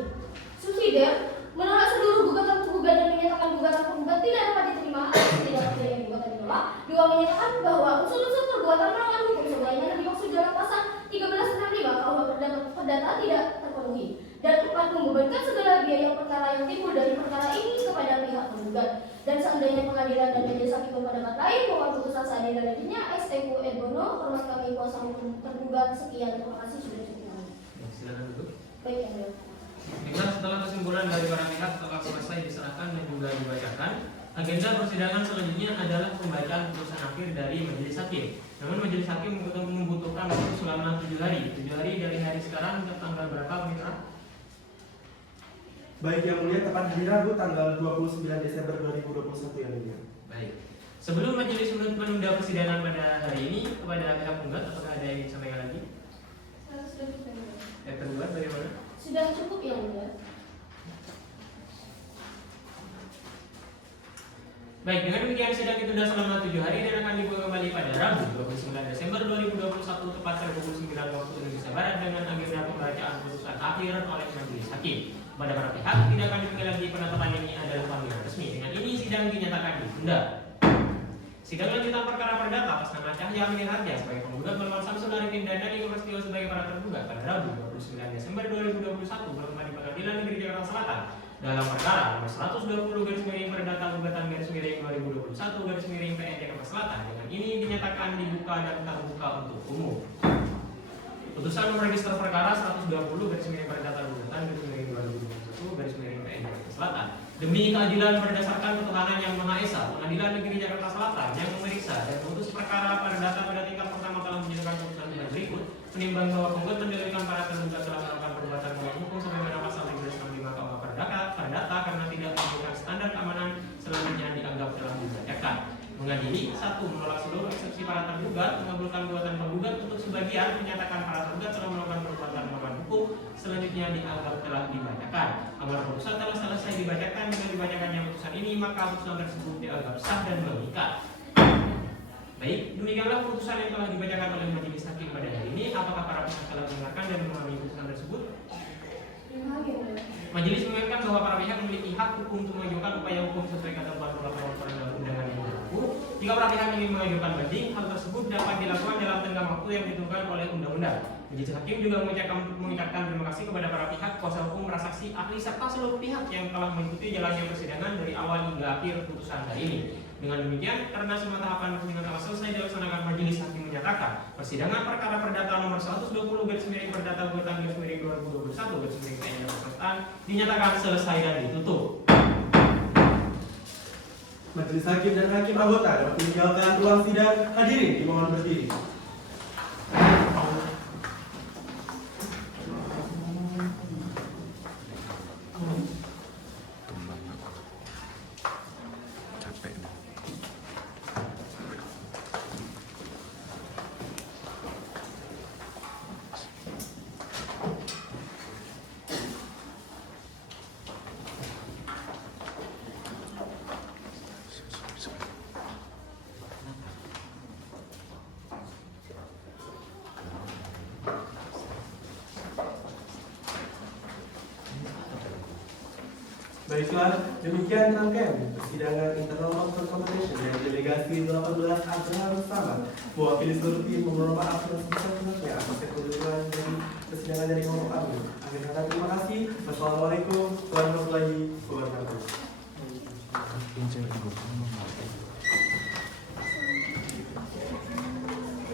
Subsidiar, menolak seluruh gugatan penggugat dan menyatakan gugatan penggugat tidak dapat diterima atau setidak-tidaknya gugatan ditolak. 2. Menyatakan bahwa unsur-unsur perbuatan melawan hukum sebagaimana yang dimaksud dalam pasal 1365 KUH Perdata tidak terpenuhi. Dan 4. Membebankan segala biaya perkara yang timbul dari perkara ini kepada pihak penggugat. Dan seandainya pengadilan dan majelis hakim berpendapat lain, mohon putusan seadil-adilnya. Ex-Teku Ed Bono, hormat kami kuasa hukum tergugat. Sekian, terima kasih sudah cukup. Silakan duduk. Baik, yang mulia. Baiklah, setelah kesimpulan dari para pihak telah selesai diserahkan dan juga dibacakan, agenda persidangan selanjutnya adalah pembacaan putusan akhir dari majelis hakim. Namun majelis hakim membutuhkan waktu selama 7 hari. 7 hari dari hari sekarang ke tanggal berapa, Mitra? Baik yang mulia, tepat hari Rabu tanggal 29 Desember 2021 yang mulia. Baik. Sebelum majelis menunda persidangan pada hari ini kepada pihak penggugat, apakah ada yang ingin disampaikan lagi? Saya sudah cukup. Yang tergugat bagaimana? Sudah cukup, yang mulia. Baik, dengan demikian sidang ditunda selama 7 hari dan akan dibuka kembali pada Rabu 29 Desember 2021 tepat pada pukul 9 waktu Indonesia Barat dengan agenda pembacaan putusan akhir oleh majelis hakim. Pada para pihak tidak akan dipanggil lagi, penetapan ini adalah panggilan resmi. Dengan ini sidang dinyatakan ditunda. Sidang lanjutan perkara perdata atas nama Cahya Aminir Harja sebagai penggugat melawan Samsul Arifin dan Dani Prasetyo sebagai para tergugat pada Rabu 29 Desember 2021 bertempat di Pengadilan Negeri Jakarta Selatan dalam perkara nomor 120 perdata gugatan /2021 PN Jakarta Selatan. Dengan ini dinyatakan dibuka dan terbuka untuk umum. Putusan nomor register perkara 120 perdata gugatan /2021 PN Jakarta Selatan. Demi keadilan berdasarkan ketuhanan yang Maha Esa, Pengadilan Negeri Jakarta Selatan yang memeriksa dan memutus perkara perdata pada tingkat pertama telah menjatuhkan putusan berikut, menimbang bahwa penggugat mendalilkan para tergugat telah melakukan perbuatan melawan hukum sebagaimana pasal 365 KUH Perdata karena tidak memenuhi standar keamanan, selanjutnya dianggap telah dibacakan. Mengadili 1. Menolak seluruh eksepsi para tergugat, mengabulkan gugatan penggugat untuk sebagian, menyatakan para tergugat telah melakukan perbuatan melawan hukum, selanjutnya dianggap telah dibacakan. Apabila putusan telah selesai dibacakan, dengan dibacakannya putusan ini maka putusan tersebut dianggap sah dan mengikat. Baik, demikianlah putusan yang telah dibacakan oleh majelis hakim pada hari ini. Apakah para pihak telah mendengarkan dan memahami putusan tersebut? Majelis mengingatkan bahwa para pihak memiliki hak hukum untuk mengajukan upaya hukum sesuai ketentuan peraturan perundang-undangan yang berlaku. Jika para pihak ingin mengajukan banding, hal tersebut dapat dilakukan dalam tenggang waktu yang ditentukan oleh undang-undang. Majelis hakim juga mengucapkan terima kasih kepada para pihak, kuasa hukum, para saksi, ahli serta seluruh pihak yang telah mengikuti jalannya persidangan dari awal hingga akhir putusan hari ini. Dengan demikian, karena semua tahapan persidangan telah selesai dilaksanakan, majelis hakim menyatakan persidangan perkara perdata nomor 120 perdata gugatan /2021 PN Jakarta Selatan dinyatakan selesai dan ditutup. Majelis hakim dan hakim anggota dapat meninggalkan ruang sidang. Hadirin dimohon berdiri. Baiklah, demikian rangkaian persidangan internal Open Competition dari delegasi 18 Abraham Samad mewakili seluruh tim. Mohon maaf yang sebesar-besarnya atas kekeliruan dari persidangan dari kelompok kami. Akhir kata terima kasih. Wassalamualaikum warahmatullahi wabarakatuh.